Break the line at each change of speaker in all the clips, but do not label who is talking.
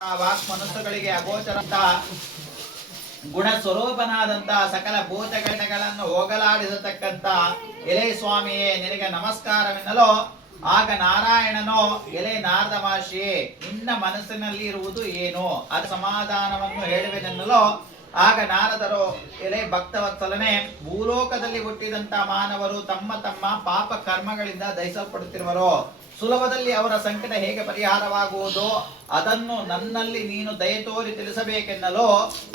Walk ಮನಸ್ಸುಗಳಿಗೆ ಅಗೋಚರಂತ ಗುಣ ಸ್ವರೂಪನಾದಂತ ಸಕಲ ಭೂತಗಣಗಳನ್ನು ಹೋಗಲಾಡಿಸತಕ್ಕಂತ ಎಲೆ ಸ್ವಾಮಿಯೇ, ನಿನಗೆ ನಮಸ್ಕಾರವೆನ್ನಲು, ಆಗ ನಾರಾಯಣನು, ಎಲೆ ನಾರದ ಮಹರ್ಷಿಯೇ, ನಿನ್ನ ಮನಸ್ಸಿನಲ್ಲಿ ಇರುವುದು ಏನು? ಅದ ಸಮಾಧಾನವನ್ನು ಹೇಳುವೆನೆನ್ನಲು, ಆಗ ನಾರದರು, ಎಲೆ ಭಕ್ತವತ್ಸಲನೆ, ಭೂಲೋಕದಲ್ಲಿ ಹುಟ್ಟಿದಂತ ಮಾನವರು ತಮ್ಮ ತಮ್ಮ ಪಾಪ ಕರ್ಮಗಳಿಂದ ದಹಿಸಲ್ಪಡುತ್ತಿರುವರು ಸುಲಭದಲ್ಲಿ ಅವರ ಸಂಕಟ ಹೇಗೆ ಪರಿಹಾರವಾಗುವುದು ಅದನ್ನು ನನ್ನಲ್ಲಿ ನೀನು ದಯ ತೋರಿ ತಿಳಿಸಬೇಕೆನ್ನಲು,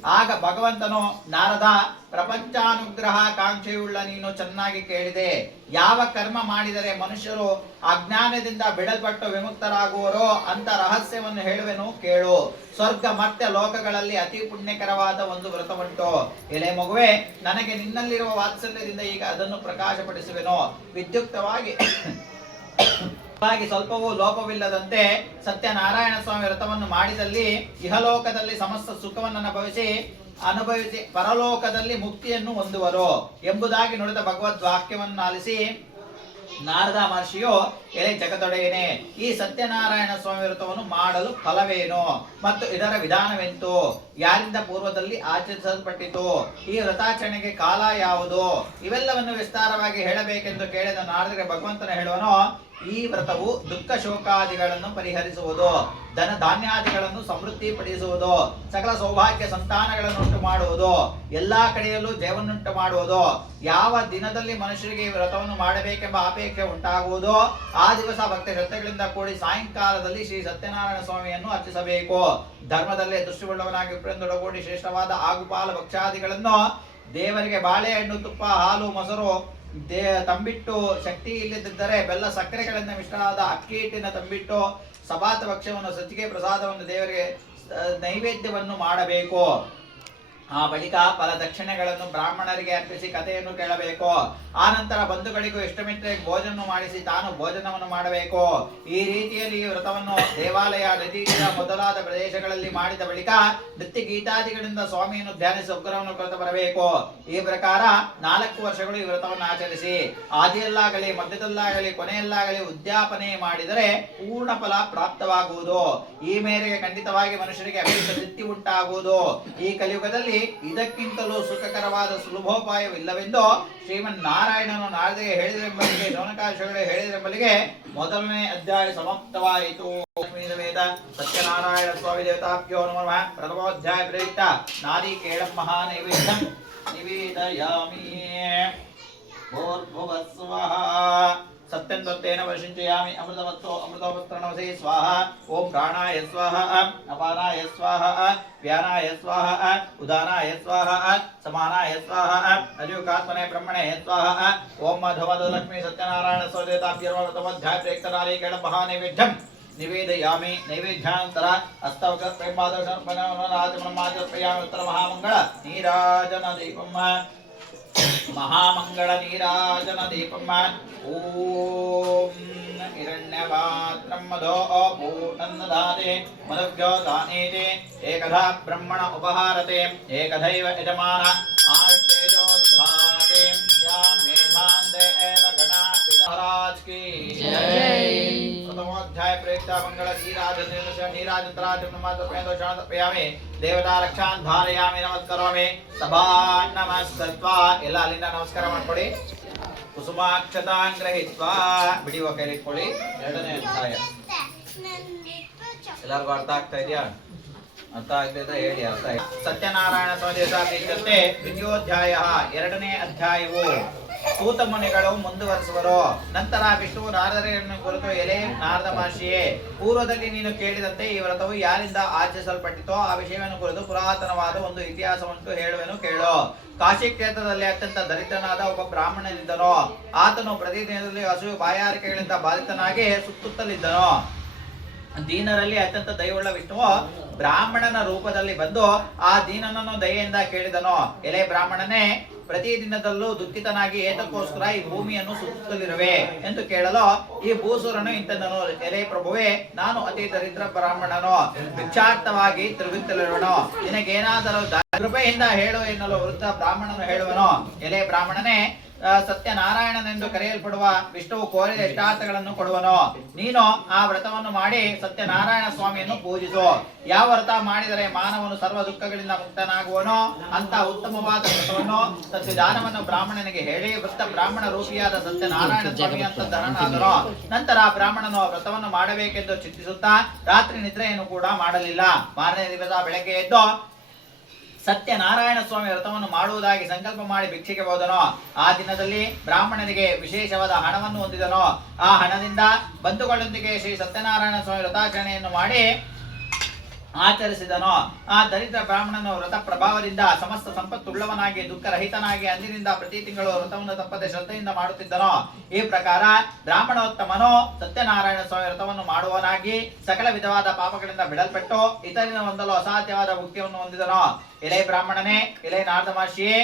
ಆಗ ಭಗವಂತನು, ನಾರದ ಪ್ರಪಂಚಾನುಗ್ರಹ ಕಾಂಕ್ಷೆಯುಳ್ಳ ನೀನು ಚೆನ್ನಾಗಿ ಕೇಳಿದೆ. ಯಾವ ಕರ್ಮ ಮಾಡಿದರೆ ಮನುಷ್ಯರು ಅಜ್ಞಾನದಿಂದ ಬಿಡಲ್ಪಟ್ಟು ವಿಮುಕ್ತರಾಗುವರೋ ಅಂತ ರಹಸ್ಯವನ್ನು ಹೇಳುವೆನು ಕೇಳು. ಸ್ವರ್ಗ ಮತ್ತೆ ಲೋಕಗಳಲ್ಲಿ ಅತಿ ಪುಣ್ಯಕರವಾದ ಒಂದು ವ್ರತವುಂಟು. ಎಲೆ ಮಗುವೆ, ನನಗೆ ನಿನ್ನಲ್ಲಿರುವ ವಾತ್ಸಲ್ಯದಿಂದ ಈಗ ಅದನ್ನು ಪ್ರಕಾಶಪಡಿಸುವೆನು. ವಿದ್ಯುಕ್ತವಾಗಿ ಹಾಗೆ ಸ್ವಲ್ಪವೂ ಲೋಪವಿಲ್ಲದಂತೆ ಸತ್ಯನಾರಾಯಣ ಸ್ವಾಮಿ ವ್ರತವನ್ನು ಮಾಡಿದಲ್ಲಿ ಇಹಲೋಕದಲ್ಲಿ ಸಮಸ್ತ ಸುಖವನ್ನು ಅನುಭವಿಸಿ ಅನುಭವಿಸಿ ಪರಲೋಕದಲ್ಲಿ ಮುಕ್ತಿಯನ್ನು ಹೊಂದುವರು ಎಂಬುದಾಗಿ ನುಡಿದ ಭಗವದ್ ವಾಕ್ಯವನ್ನು ಆಲಿಸಿ, ನಾರದ ಮಹರ್ಷಿಯು, ಎಲೆ ಜಗದೊಡೆಯನೆ ಈ ಸತ್ಯನಾರಾಯಣ ಸ್ವಾಮಿ ವ್ರತವನ್ನು ಮಾಡಲು ಫಲವೇನು? ಮತ್ತು ಇದರ ವಿಧಾನವೆಂತು? ಯಾರಿಂದ ಪೂರ್ವದಲ್ಲಿ ಆಚರಿಸಲ್ಪಟ್ಟಿತು? ಈ ವ್ರತಾಚರಣೆಗೆ ಕಾಲ ಯಾವುದು? ಇವೆಲ್ಲವನ್ನು ವಿಸ್ತಾರವಾಗಿ ಹೇಳಬೇಕೆಂದು ಕೇಳಿದ ನಾರದರಿಗೆ ಭಗವಂತನ ಹೇಳುವನು ಈ ವ್ರತವು ದುಃಖ ಶೋಕಾದಿಗಳನ್ನು ಪರಿಹರಿಸುವುದು, ಧನ ಧಾನ್ಯಾದಿಗಳನ್ನು ಸಮೃದ್ಧಿ ಪಡಿಸುವುದು ಸಕಲ ಸೌಭಾಗ್ಯ ಸಂತಾನಗಳನ್ನು ಉಂಟು ಮಾಡುವುದು, ಎಲ್ಲಾ ಕಡೆಯಲ್ಲೂ ಜಯವನ್ನುಂಟು ಮಾಡುವುದು. ಯಾವ ದಿನದಲ್ಲಿ ಮನುಷ್ಯರಿಗೆ ಈ ವ್ರತವನ್ನು ಮಾಡಬೇಕೆಂಬ ಅಪೇಕ್ಷೆ ಉಂಟಾಗುವುದು, ಆ ದಿವಸ ಭಕ್ತ ಶ್ರದ್ಧೆಗಳಿಂದ ಕೂಡಿ ಸಾಯಂಕಾಲದಲ್ಲಿ ಶ್ರೀ ಸತ್ಯನಾರಾಯಣ ಸ್ವಾಮಿಯನ್ನು ಅರ್ಚಿಸಬೇಕು. ಧರ್ಮದಲ್ಲೇ ದೃಷ್ಟಿಗೊಳ್ಳವನಾಗಿ ವಿಪ್ರೆಂದೊಡಗೂಡಿ ಶ್ರೇಷ್ಠವಾದ ಆಗುಪಾಲ ಭಕ್ಷಾದಿಗಳನ್ನು ದೇವರಿಗೆ ಬಾಳೆಹಣ್ಣು, ತುಪ್ಪ, ಹಾಲು, ಮೊಸರು ದೇ ತಂಬಿಟ್ಟು ಶಕ್ತಿ ಇಲ್ಲದಿದ್ದರೆ ಬೆಲ್ಲ ಸಕ್ಕರೆಗಳಿಂದ ಮಿಶ್ರಣವಾದ ಅಕ್ಕಿ ಹಿಟ್ಟಿನ ತಂಬಿಟ್ಟು ಸಭಾತ ಭಕ್ಷ್ಯವನ್ನು ಸಜ್ಜಿಗೆ ಪ್ರಸಾದವನ್ನು ದೇವರಿಗೆ ನೈವೇದ್ಯವನ್ನು ಮಾಡಬೇಕು. ಆ ಬಳಿಕ ಫಲ ದಕ್ಷಿಣೆಗಳನ್ನು ಬ್ರಾಹ್ಮಣರಿಗೆ ಅರ್ಪಿಸಿ ಕಥೆಯನ್ನು ಕೇಳಬೇಕು. ಆ ನಂತರ ಬಂಧುಗಳಿಗೂ ಇಷ್ಟಮಿತ್ರರಿಗೆ ಭೋಜನ ಮಾಡಿಸಿ ತಾನು ಭೋಜನವನ್ನು ಮಾಡಬೇಕು. ಈ ರೀತಿಯಲ್ಲಿ ಈ ವ್ರತವನ್ನು ದೇವಾಲಯ ನದಿ ಮೊದಲಾದ ಪ್ರದೇಶಗಳಲ್ಲಿ ಮಾಡಿದ ಬಳಿಕ ನೃತ್ಯ ಗೀತಾದಿಗಳಿಂದ ಸ್ವಾಮಿಯನ್ನು ಧ್ಯಾನಿಸಿ ಉಗ್ರವನ್ನು ಕೊರೆದು ಬರಬೇಕು. ಈ ಪ್ರಕಾರ ನಾಲ್ಕು ವರ್ಷಗಳು ಈ ವ್ರತವನ್ನು ಆಚರಿಸಿ ಆದಿಯಲ್ಲಾಗಲಿ ಮಧ್ಯದಲ್ಲಾಗಲಿ, ಕೊನೆಯಲ್ಲಾಗಲಿ ಉದ್ಯಾಪನೆ ಮಾಡಿದರೆ ಪೂರ್ಣ ಫಲ ಪ್ರಾಪ್ತವಾಗುವುದು. ಈ ಮೇರೆಗೆ ಖಂಡಿತವಾಗಿ ಮನುಷ್ಯರಿಗೆ ತೃಪ್ತಿ ಉಂಟಾಗುವುದು. ಈ ಕಲಿಯುಗದಲ್ಲಿ ಇದಕ್ಕಿಂತಲೂ ಸುಖಕರವಾದ ಸುಲಭೋಪಾಯವಿಲ್ಲವೆಂದು ಶ್ರೀಮನ್ ನಾರಾಯಣನು ನಾರದಿಗೆ ಹೇಳಿದರೆಂಬಲಿಗೆ ಶೌನಕಾಶಗಳು ಹೇಳಿದರೆಂಬಲಿಗೆ ಮೊದಲನೇ ಅಧ್ಯಾಯ ಸಮಾಪ್ತವಾಯಿತು. ವೇದ ಸತ್ಯನಾರಾಯಣ ಸ್ವಾಮಿ ದೇವತಾಭ್ಯೋ ನಮಃ. ಪ್ರಥಮೋಧ್ಯಾಯ ಪ್ರಯುಕ್ತ ನಾರಿಕೇಳಂ ಮಹಾನೈವೇದ್ಯಂ ನಿವೇದಯಾಮಿ. ಭೂರ್ಭುವಸ್ವಃ सत्यं दत्तेन वशिञ्चयामि। अमृतवत्तो अमृतवत्रणवसे स्वाहा। ॐ प्राणाय स्वाहा अपानाय स्वाहा, व्यानाय स्वाहा उदानाय स्वाहा, समानाय स्वाहा अलियुकात्मने ब्रह्मणे स्वाहा। ॐ मधुमधुलक्ष्मी सत्यनारायण सौदेताभ्यर्वतमध्याप्रेक्तनारीकेणमहानैवेद्यम् निवेदयामि। नैवेद्यानन्तर हस्तवक्रप्रेमादर्शनप्रमादर्पयामि उत्तरमहामङ्गळ नीराजनदीपम्। महामङ्गलनीराजनदीपम् ॐ हिरण्यपात्रम् मधो अपूर्णन्नधाते मधुव्योदानेते ब्रह्मण उपहारते एक यजमान आर्तेजोधाते
की
जय। ಪ್ರಯುಕ್ತ ಮಂಗಳ ನೀರಾಜನ ನೀರಾಜಂತರಾಜ ಶಾಂತಪಯಾಮಿ ದೇವತಾ ರಕ್ಷಾನ್ ಧಾರಯಾಮಿ ನಮಸ್ಕರೋಮಿ ಸಭಾ ನಮಸ್ಕೃತ್ವ ಎಲ್ಲ ಅಲ್ಲಿಂದ ನಮಸ್ಕಾರ ಮಾಡ್ಕೊಡಿ ಕುಸುಮಾಕ್ಷತಾಂಗ್ರಹಿತ್ವ ಬಿಡಿಯುವ ಕೈಲಿ ಇಟ್ಕೊಳ್ಳಿ ಎರಡನೇ ಅಧ್ಯಾಯ। ಎಲ್ಲರಿಗೂ ಅರ್ಥ ಆಗ್ತಾ ಇದೆಯಾ? ಅರ್ಥ ಆಗ್ತಿದ್ರೆ ಹೇಳಿ, ಅರ್ಥ ಸತ್ಯನಾರಾಯಣ ಸ್ವಾಮಿ ಸ್ವದೇಶಾತೀತಂತೆ ದ್ವಿತೀಯೋಧ್ಯಾಯ ಎರಡನೇ ಅಧ್ಯಾಯವು ಸೂತ ಮುನಿಗಳು ಮುಂದುವರಿಸುವರು. ನಂತರ ವಿಷ್ಣು ನಾರದರನ್ನು ಕುರಿತು ಎಲೆ ನಾರದ ಮಹರ್ಷಿಯೇ ಪೂರ್ವದಲ್ಲಿ ನೀನು ಕೇಳಿದಂತೆ ಈ ವ್ರತವು ಯಾರಿಂದ ಆಚರಿಸಲ್ಪಟ್ಟಿತೋ ಆ ವಿಷಯವನ್ನು ಕುರಿತು ಪುರಾತನವಾದ ಒಂದು ಇತಿಹಾಸವನ್ನು ಹೇಳುವೆನು ಕೇಳು. ಕಾಶಿ ಕ್ಷೇತ್ರದಲ್ಲಿ ಅತ್ಯಂತ ದರಿದ್ರನಾದ ಒಬ್ಬ ಬ್ರಾಹ್ಮಣನಿದ್ದನು. ಆತನು ಪ್ರತಿದಿನದಲ್ಲಿ ಹಸುವು ಬಾಯಾರಿಕೆಗಳಿಂದ ಬಾಧಿತನಾಗಿ ಸುತ್ತುತ್ತಲಿದ್ದನು. ದೀನರಲ್ಲಿ ಅತ್ಯಂತ ದಯವುಳ್ಳ ವಿಷ್ಣುವು ಬ್ರಾಹ್ಮಣನ ರೂಪದಲ್ಲಿ ಬಂದು ಆ ದೀನನನ್ನು ದಯೆಯಿಂದ ಕೇಳಿದನು? ಎಲೆ ಬ್ರಾಹ್ಮಣನೇ ಪ್ರತಿದಿನದಲ್ಲೂ ದುಃಖಿತನಾಗಿ ಏತಕ್ಕೋಸ್ಕರ ಈ ಭೂಮಿಯನ್ನು ಸುತ್ತಲಿರುವೆ ಎಂದು ಕೇಳಲು ಈ ಭೂಸುರನು ಇಂತನನು ಎಲೆ ಪ್ರಭುವೇ, ನಾನು ಅತಿ ದರಿದ್ರ ಬ್ರಾಹ್ಮಣನು? ಭಿಕ್ಷಾರ್ಥವಾಗಿ ತಿರುಗುತ್ತಲಿರುವನು? ನಿನಗೇನಾದರೂ ಕೃಪೆಯಿಂದ ಹೇಳು ಎನ್ನಲು ವೃದ್ಧ ಬ್ರಾಹ್ಮಣನು ಹೇಳುವನು, ಎಲೆ ಬ್ರಾಹ್ಮಣನೇ ಸತ್ಯನಾರಾಯಣನೆಂದು ಕರೆಯಲ್ಪಡುವ ವಿಷ್ಣುವು ಕೋರಿದ ಇಷ್ಟಾರ್ಥಗಳನ್ನು ಕೊಡುವನು? ನೀನು ಆ ವ್ರತವನ್ನು ಮಾಡಿ ಸತ್ಯನಾರಾಯಣ ಸ್ವಾಮಿಯನ್ನು ಪೂಜಿಸು. ಯಾವ ವ್ರತ ಮಾಡಿದರೆ ಮಾನವನು ಸರ್ವ ದುಃಖಗಳಿಂದ ಮುಕ್ತನಾಗುವನೋ? ಅಂತ ಉತ್ತಮವಾದ ವ್ರತವನ್ನು ಸತ್ಯದಾನವನ್ನು ಬ್ರಾಹ್ಮಣನಿಗೆ ಹೇಳಿ ವೃತ್ತ ಬ್ರಾಹ್ಮಣ ರೂಪಿಯಾದ ಸತ್ಯನಾರಾಯಣ ಸ್ವಾಮಿ ಅಂತ ಧರಣಾದನು ನಂತರ ಬ್ರಾಹ್ಮಣನು ಆ ವ್ರತವನ್ನು ಮಾಡಬೇಕೆಂದು ಚಿಂತಿಸುತ್ತಾ ರಾತ್ರಿ ನಿದ್ರೆಯನ್ನು ಕೂಡ ಮಾಡಲಿಲ್ಲ. ಮಾರನೇ ದಿವಸ ಬೆಳಗ್ಗೆ ಎದ್ದು ಸತ್ಯನಾರಾಯಣ ಸ್ವಾಮಿ ವ್ರತವನ್ನು ಮಾಡುವುದಾಗಿ ಸಂಕಲ್ಪ ಮಾಡಿ ಭಿಕ್ಷೆಗೆ ಹೋದನೋ, ಆ ದಿನದಲ್ಲಿ ಬ್ರಾಹ್ಮಣನಿಗೆ ವಿಶೇಷವಾದ ಹಣವನ್ನು ಹೊಂದಿದನೋ, ಆ ಹಣದಿಂದ ಬಂಧುಗಳೊಂದಿಗೆ ಶ್ರೀ ಸತ್ಯನಾರಾಯಣ ಸ್ವಾಮಿ ವ್ರತಾಚರಣೆಯನ್ನು ಮಾಡಿ ಆಚರಿಸಿದನು? ಆ ದರಿದ್ರ ಬ್ರಾಹ್ಮಣನು ವ್ರತ ಪ್ರಭಾವದಿಂದ ಸಮಸ್ತ ಸಂಪತ್ತುಳ್ಳವನಾಗಿ ದುಃಖರಹಿತನಾಗಿ ಅಂದಿನಿಂದ ಪ್ರತಿ ತಿಂಗಳು ವ್ರತವನ್ನು ತಪ್ಪದೆ ಶ್ರದ್ಧೆಯಿಂದ ಮಾಡುತ್ತಿದ್ದನೋ? ಈ ಪ್ರಕಾರ ಬ್ರಾಹ್ಮಣೋತ್ತಮನೋ ಸತ್ಯನಾರಾಯಣ ಸ್ವಾಮಿ ವ್ರತವನ್ನು ಮಾಡುವನಾಗಿ ಸಕಲ ವಿಧವಾದ ಪಾಪಗಳಿಂದ ಬಿಡಲ್ಪಟ್ಟು ಇತರಿನ ಹೊಂದಲು ಅಸಾಧ್ಯವಾದ ಮುಕ್ತಿಯನ್ನು ಹೊಂದಿದನೋ? ಎಲೆ ಬ್ರಾಹ್ಮಣನೇ, ಎಲೆ ನಾರದಮಹರ್ಷಿಯೇ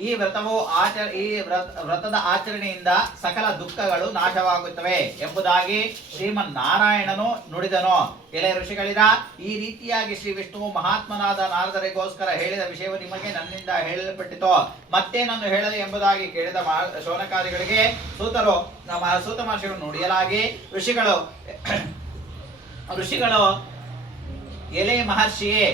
ಈ ವ್ರತವು ಆಚರ ಈ ವ್ರತ- ವ್ರತದ ಆಚರಣೆಯಿಂದ ಸಕಲ ದುಃಖಗಳು ನಾಶವಾಗುತ್ತವೆ ಎಂಬುದಾಗಿ ಶ್ರೀಮನ್ ನಾರಾಯಣನು ನುಡಿದನು. ಎಲೆ ಋಷಿಗಳಿದ, ಈ ರೀತಿಯಾಗಿ ಶ್ರೀ ವಿಷ್ಣುವು ಮಹಾತ್ಮನಾದ ನಾರದರಿಗೋಸ್ಕರ ಹೇಳಿದ ವಿಷಯವು ನಿಮಗೆ ನನ್ನಿಂದ ಹೇಳಲ್ಪಟ್ಟಿತು. ಮತ್ತೇನನ್ನು ಹೇಳಲಿ ಎಂಬುದಾಗಿ ಕೇಳಿದ ಶೋನಕಾರಿಗಳಿಗೆ ಸೂತರು, ನಮ್ಮ ಸೂತ ಮಹರ್ಷಿಗಳು ನುಡಿಯಲಾಗಿ, ಋಷಿಗಳು ಋಷಿಗಳು, ಎಲೆ ಮಹರ್ಷಿಯೇ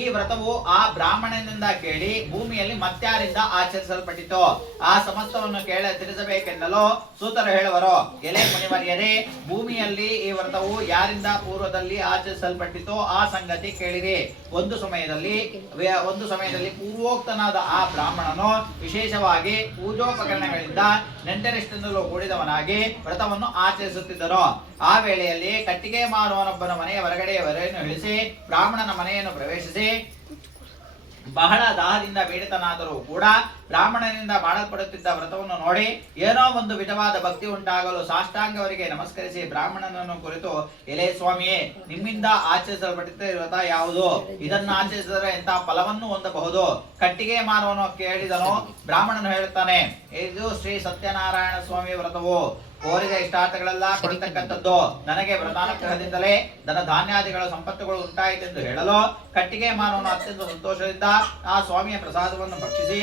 ಈ ವ್ರತವು ಆ ಬ್ರಾಹ್ಮಣನಿಂದ ಕೇಳಿ ಭೂಮಿಯಲ್ಲಿ ಮತ್ಯಾರಿಂದ ಆಚರಿಸಲ್ಪಟ್ಟಿತು. ಆ ಸಮಸ್ತವನ್ನು ಕೇಳ ತಿಳಿಸಬೇಕೆಂದಲೋ ಸೂತರು ಹೇಳುವರು, ಎಲೆ ಮುನಿವರ್ಯರೇ, ಭೂಮಿಯಲ್ಲಿ ಈ ವ್ರತವು ಯಾರಿಂದ ಪೂರ್ವದಲ್ಲಿ ಆಚರಿಸಲ್ಪಟ್ಟಿತೋ ಆ ಸಂಗತಿ ಕೇಳಿರಿ. ಒಂದು ಸಮಯದಲ್ಲಿ ಒಂದು ಸಮಯದಲ್ಲಿ ಪೂರ್ವೋಕ್ತನಾದ ಆ ಬ್ರಾಹ್ಮಣನು ವಿಶೇಷವಾಗಿ ಪೂಜೋಪಕರಣಗಳಿಂದ ನೆಂಟರಿಷ್ಟದಿಂದಲೂ ಕೂಡಿದವನಾಗಿ ವ್ರತವನ್ನು ಆಚರಿಸುತ್ತಿದ್ದರು. ಆ ವೇಳೆಯಲ್ಲಿ ಕಟ್ಟಿಗೆ ಮಾರುವನೊಬ್ಬನ ಮನೆಯ ಹೊರಗಡೆ ಇಳಿಸಿ ಬ್ರಾಹ್ಮಣನ ಮನೆಯನ್ನು ಪ್ರವೇಶಿಸಿ ಬಹಳ ದಾಹದಿಂದ ಪೀಡಿತನಾದರೂ ಕೂಡ ಬ್ರಾಹ್ಮಣನಿಂದ ಮಾಡಲ್ಪಡುತ್ತಿದ್ದ ವ್ರತವನ್ನು ನೋಡಿ ಏನೋ ಒಂದು ವಿಧವಾದ ಭಕ್ತಿ ಉಂಟಾಗಲು ಸಾಷ್ಟಾಂಗವರಿಗೆ ನಮಸ್ಕರಿಸಿ ಬ್ರಾಹ್ಮಣನನ್ನು ಕುರಿತು, ಎಲೆ ಸ್ವಾಮಿಯೇ, ನಿಮ್ಮಿಂದ ಆಚರಿಸಲ್ಪಟ್ಟಿದ್ದ ವ್ರತ ಯಾವುದು? ಇದನ್ನು ಆಚರಿಸಿದರೆ ಎಂತ ಫಲವನ್ನು ಹೊಂದಬಹುದು? ಕಟ್ಟಿಗೆ ಮಾನವನು ಕೇಳಿದನು. ಬ್ರಾಹ್ಮಣನು ಹೇಳುತ್ತಾನೆ, ಇದು ಶ್ರೀ ಸತ್ಯನಾರಾಯಣ ಸ್ವಾಮಿ ವ್ರತವು. ಕೋರಿದ ಇಷ್ಟಾರ್ಥಗಳೆಲ್ಲ ಕೊಡತಕ್ಕಂಥದ್ದು. ನನಗೆ ವ್ರತಾನುಗ್ರಹದಿಂದಲೇ ನನ್ನ ಧಾನ್ಯಾದಿಗಳ ಸಂಪತ್ತುಗಳು ಉಂಟಾಯಿತೆಂದು ಹೇಳಲು ಕಟ್ಟಿಗೆ ಮಾನವನು ಅತ್ಯಂತ ಸಂತೋಷದಿಂದ ಆ ಸ್ವಾಮಿಯ ಪ್ರಸಾದವನ್ನು ಭಕ್ಷಿಸಿ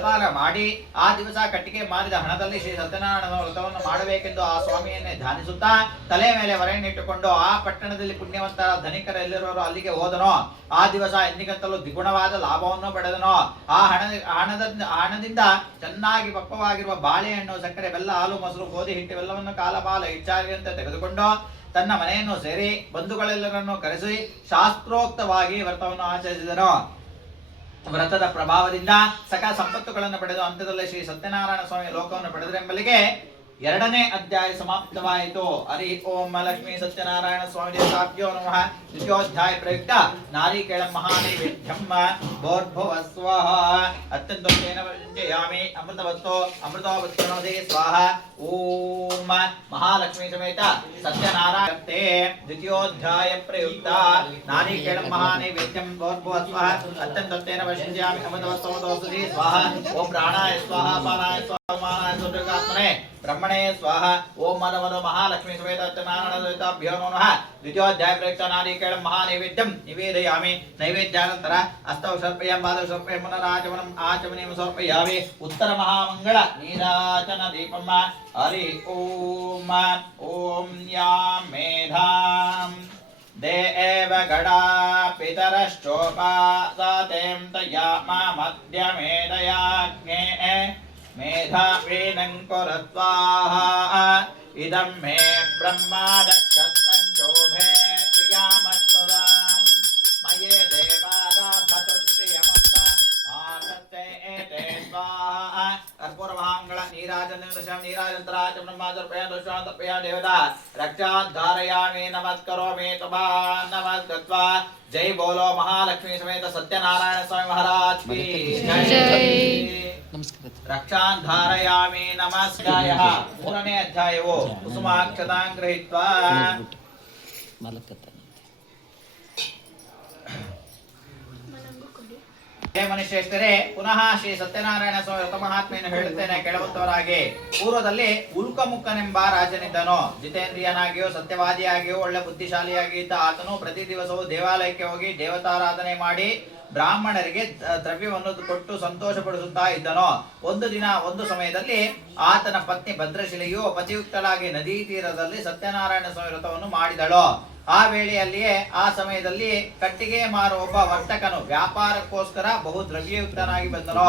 ಜಲಪಾನ ಮಾಡಿ ಆ ದಿವಸ ಕಟ್ಟಿಗೆ ಮಾಡಿದ ಹಣದಲ್ಲಿ ಶ್ರೀ ಸತ್ಯನಾರಾಯಣ ವ್ರತವನ್ನು ಮಾಡಬೇಕೆಂದು ಆ ಸ್ವಾಮಿಯನ್ನೇ ಧ್ಯಾನಿಸುತ್ತಾ ತಲೆ ಮೇಲೆ ಹೊರೆಯನ್ನಿಟ್ಟುಕೊಂಡು ಆ ಪಟ್ಟಣದಲ್ಲಿ ಪುಣ್ಯವಂತರ ಎಲ್ಲಿರೋರು ಅಲ್ಲಿಗೆ ಹೋದನು, ಆ ದಿವಸ ಎಂದಿಗಂತಲೂ ದ್ವಿಗುಣವಾದ ಲಾಭವನ್ನು ಪಡೆದನು, ಆ ಹಣ, ಹಣದ, ಹಣದಿಂದ ಚೆನ್ನಾಗಿ ಪಕ್ವವಾಗಿರುವ ಬಾಳೆಹಣ್ಣು, ಸಕ್ಕರೆ, ಬೆಲ್ಲ, ಹಾಲು, ಮೊಸರು, ಗೋಧಿ, ಹಿಟ್ಟು ಎಲ್ಲವನ್ನು ಕಾಲಪಾಲ ಹೆಚ್ಚಾಗಿಯಂತೆ ತೆಗೆದುಕೊಂಡು ತನ್ನ ಮನೆಯನ್ನು ಸೇರಿ ಬಂಧುಗಳೆಲ್ಲರನ್ನು ಕರೆಸಿ ಶಾಸ್ತ್ರೋಕ್ತವಾಗಿ ವ್ರತವನ್ನು ಆಚರಿಸಿದನು. ವ್ರತದ ಪ್ರಭಾವದಿಂದ ಸಕಲ ಸಂಪತ್ತುಗಳನ್ನು ಪಡೆದು ಅಂತ್ಯದಲ್ಲಿ ಶ್ರೀ ಸತ್ಯನಾರಾಯಣ ಸ್ವಾಮಿ ಲೋಕವನ್ನು ಪಡೆದರೆಂಬಲಿಗೆ ಎರಡನೇ ಅಧ್ಯಾಯ ಸಮಾಪ್ತವಾಯಿತು. ಹರಿ ಓಂ ಲಕ್ಷ್ಮೀ ಸತ್ಯನಾರಾಯಣ ಸ್ವಾಮಿ ದೇವತಾಭ್ಯೋ ನಮಃ. ದ್ವಿತೀಯೋಧ್ಯಾಯ ಪ್ರಯುಕ್ತ ನಾರಿಕೇಳ ಮಹಾನೈವೇದ್ಯಂ ಭೋರ್ಭುವ ಸ್ವಹ. ಅತ್ಯಂತೇನ ವಿಂಚಯಾಮಿ ಅಮೃತವತ್ತು, ಅಮೃತೋಪತ್ರಣೋದೇ ಸ್ವಾಹ. ಓಂ ಮಹಾಲಕ್ಷ್ಮೀ ಸಮೇತ ಸತ್ಯನಾರಾಯಣತೆ. ದ್ವಿತೀಯೋಧ್ಯಾಯ ಪ್ರಯುಕ್ತ ನಾರಿಕೇಳ ಮಹಾನೈವೇದ್ಯಂ ಭೋರ್ಭುವ ಸ್ವಹ. ಅತ್ಯಂತೇನ ವಿಂಚಯಾಮಿ ಅಮೃತವತ್ತೋದೋಸದಿ ಸ್ವಾಹ. ಓಂ ಪ್ರಾಣಾಯ ಸ್ವಾಹ ಪಾನಾಯ ಸ್ವಾಹ ಮಾನಾಯ ಸುದುರ್ಗಾತ್ಮನೆ ಬ್ರಹ್ಮಣೇ ಸ್ವಾಹ ಓಂ ಮದ ಮದ ಮಹಾಲಕ್ಷ್ಮೀ ಸಮೇತ ಸತ್ಯನಾರಾಯಣ ಸಹಿತಾಭ್ಯೋ ನಮಃ ದ್ವಿತೀಯೋಧ್ಯಾಯ ಪ್ರಯುಕ್ತ ನಾರಿಕೇಳ ಮಹಾನೈವೇದ್ಯಂ ನಿವೇದಯಾಮಿ ನೈವೇದ್ಯಾನಂತರ ಹಸ್ತೌ ಸರ್ಪಯಂ ಪಾದೌ ಸರ್ಪಯಂ ಪುನರಾಚಮನಂ ಆಚಮನೀಯಂ ಸಮರ್ಪಯಾಮಿ ಉತ್ತರ ಮಹಾಮಂಗಳ ನೀರಾಚನ ದೀಪಮ್ಮ ಹರಿ ಓಂ ಓಂ ಯಾಂ ಮೇಧಾಂ ದೇವ ಗಡಾ ಪಿತರಶ್ಚೋಪಾಸತೆಂ ತಯಾಮ ಮಧ್ಯಮೇದಯಾಜ್ಞೆ मेधावीनम् कुरत्वाः। इदं मे ब्रह्मा नक्षत्रं मये देवादाभतु श्रियमत्त एते स्वाहा। कर्पूरमहाङ्गल नीराजनिर्दशं नीराजन्तराज ब्रह्मादर्पया दुष्टान्तर्पया देवता। रक्षाद्धारयामि नमस्करोमि त्वमा नमस्कृत्वा। जय बोलो महालक्ष्मी समेत सत्यनारायण स्वामी महाराज की
जय।
ನಮಸ್ಕಾರ
ರಕ್ಷಾನ್ ಧಾರಯಾಮಿ ನಮಸ್ಕಾಯ ಮೂರನೇ ಅಧ್ಯಾಯವು ಕುಸುಮಾಕ್ಷತಾಂ ಗೃಹೀತ್ವಾ
ಮಲಕತ್ತ
ಹೇ ಮನುಷ್ಯೇಷ್ಟರೇ ಪುನಃ ಶ್ರೀ ಸತ್ಯನಾರಾಯಣ ಸ್ವಾಮಿ ಮಹಾತ್ಮೆಯನ್ನು ಹೇಳುತ್ತೇನೆ ಕೆಳವಂತವರಾಗಿ ಪೂರ್ವದಲ್ಲಿ ಉಲ್ಕಮುಖನೆಂಬ ರಾಜನಿದ್ದನು. ಜಿತೇಂದ್ರಿಯನಾಗಿಯೋ, ಸತ್ಯವಾದಿಯಾಗಿಯೋ, ಒಳ್ಳೆ ಬುದ್ಧಿಶಾಲಿಯಾಗಿ ಇದ್ದ ಆತನು ಪ್ರತಿ ದಿವಸವೂ ದೇವಾಲಯಕ್ಕೆ ಹೋಗಿ ದೇವತಾರಾಧನೆ ಮಾಡಿ ಬ್ರಾಹ್ಮಣರಿಗೆ ದ್ರವ್ಯವನ್ನು ಕೊಟ್ಟು ಸಂತೋಷಪಡಿಸುತ್ತಾ ಇದ್ದನು. ಒಂದು ದಿನ, ಒಂದು ಸಮಯದಲ್ಲಿ ಆತನ ಪತ್ನಿ ಭದ್ರಶಿಲೆಯು ಪತಿಯುಕ್ತಳಾಗಿ ನದಿ ತೀರದಲ್ಲಿ ಸತ್ಯನಾರಾಯಣ ಸ್ವಾಮಿ ವ್ರತವನ್ನು ಮಾಡಿದಳು. ಆ ವೇಳೆಯಲ್ಲಿಯೇ ಆ ಸಮಯದಲ್ಲಿ ಕಟ್ಟಿಗೆ ಮಾರುವ ಒಬ್ಬ ವರ್ತಕನು ವ್ಯಾಪಾರಕ್ಕೋಸ್ಕರ ಬಹು ದ್ರವ್ಯಯುಕ್ತನಾಗಿ ಬಂದನು.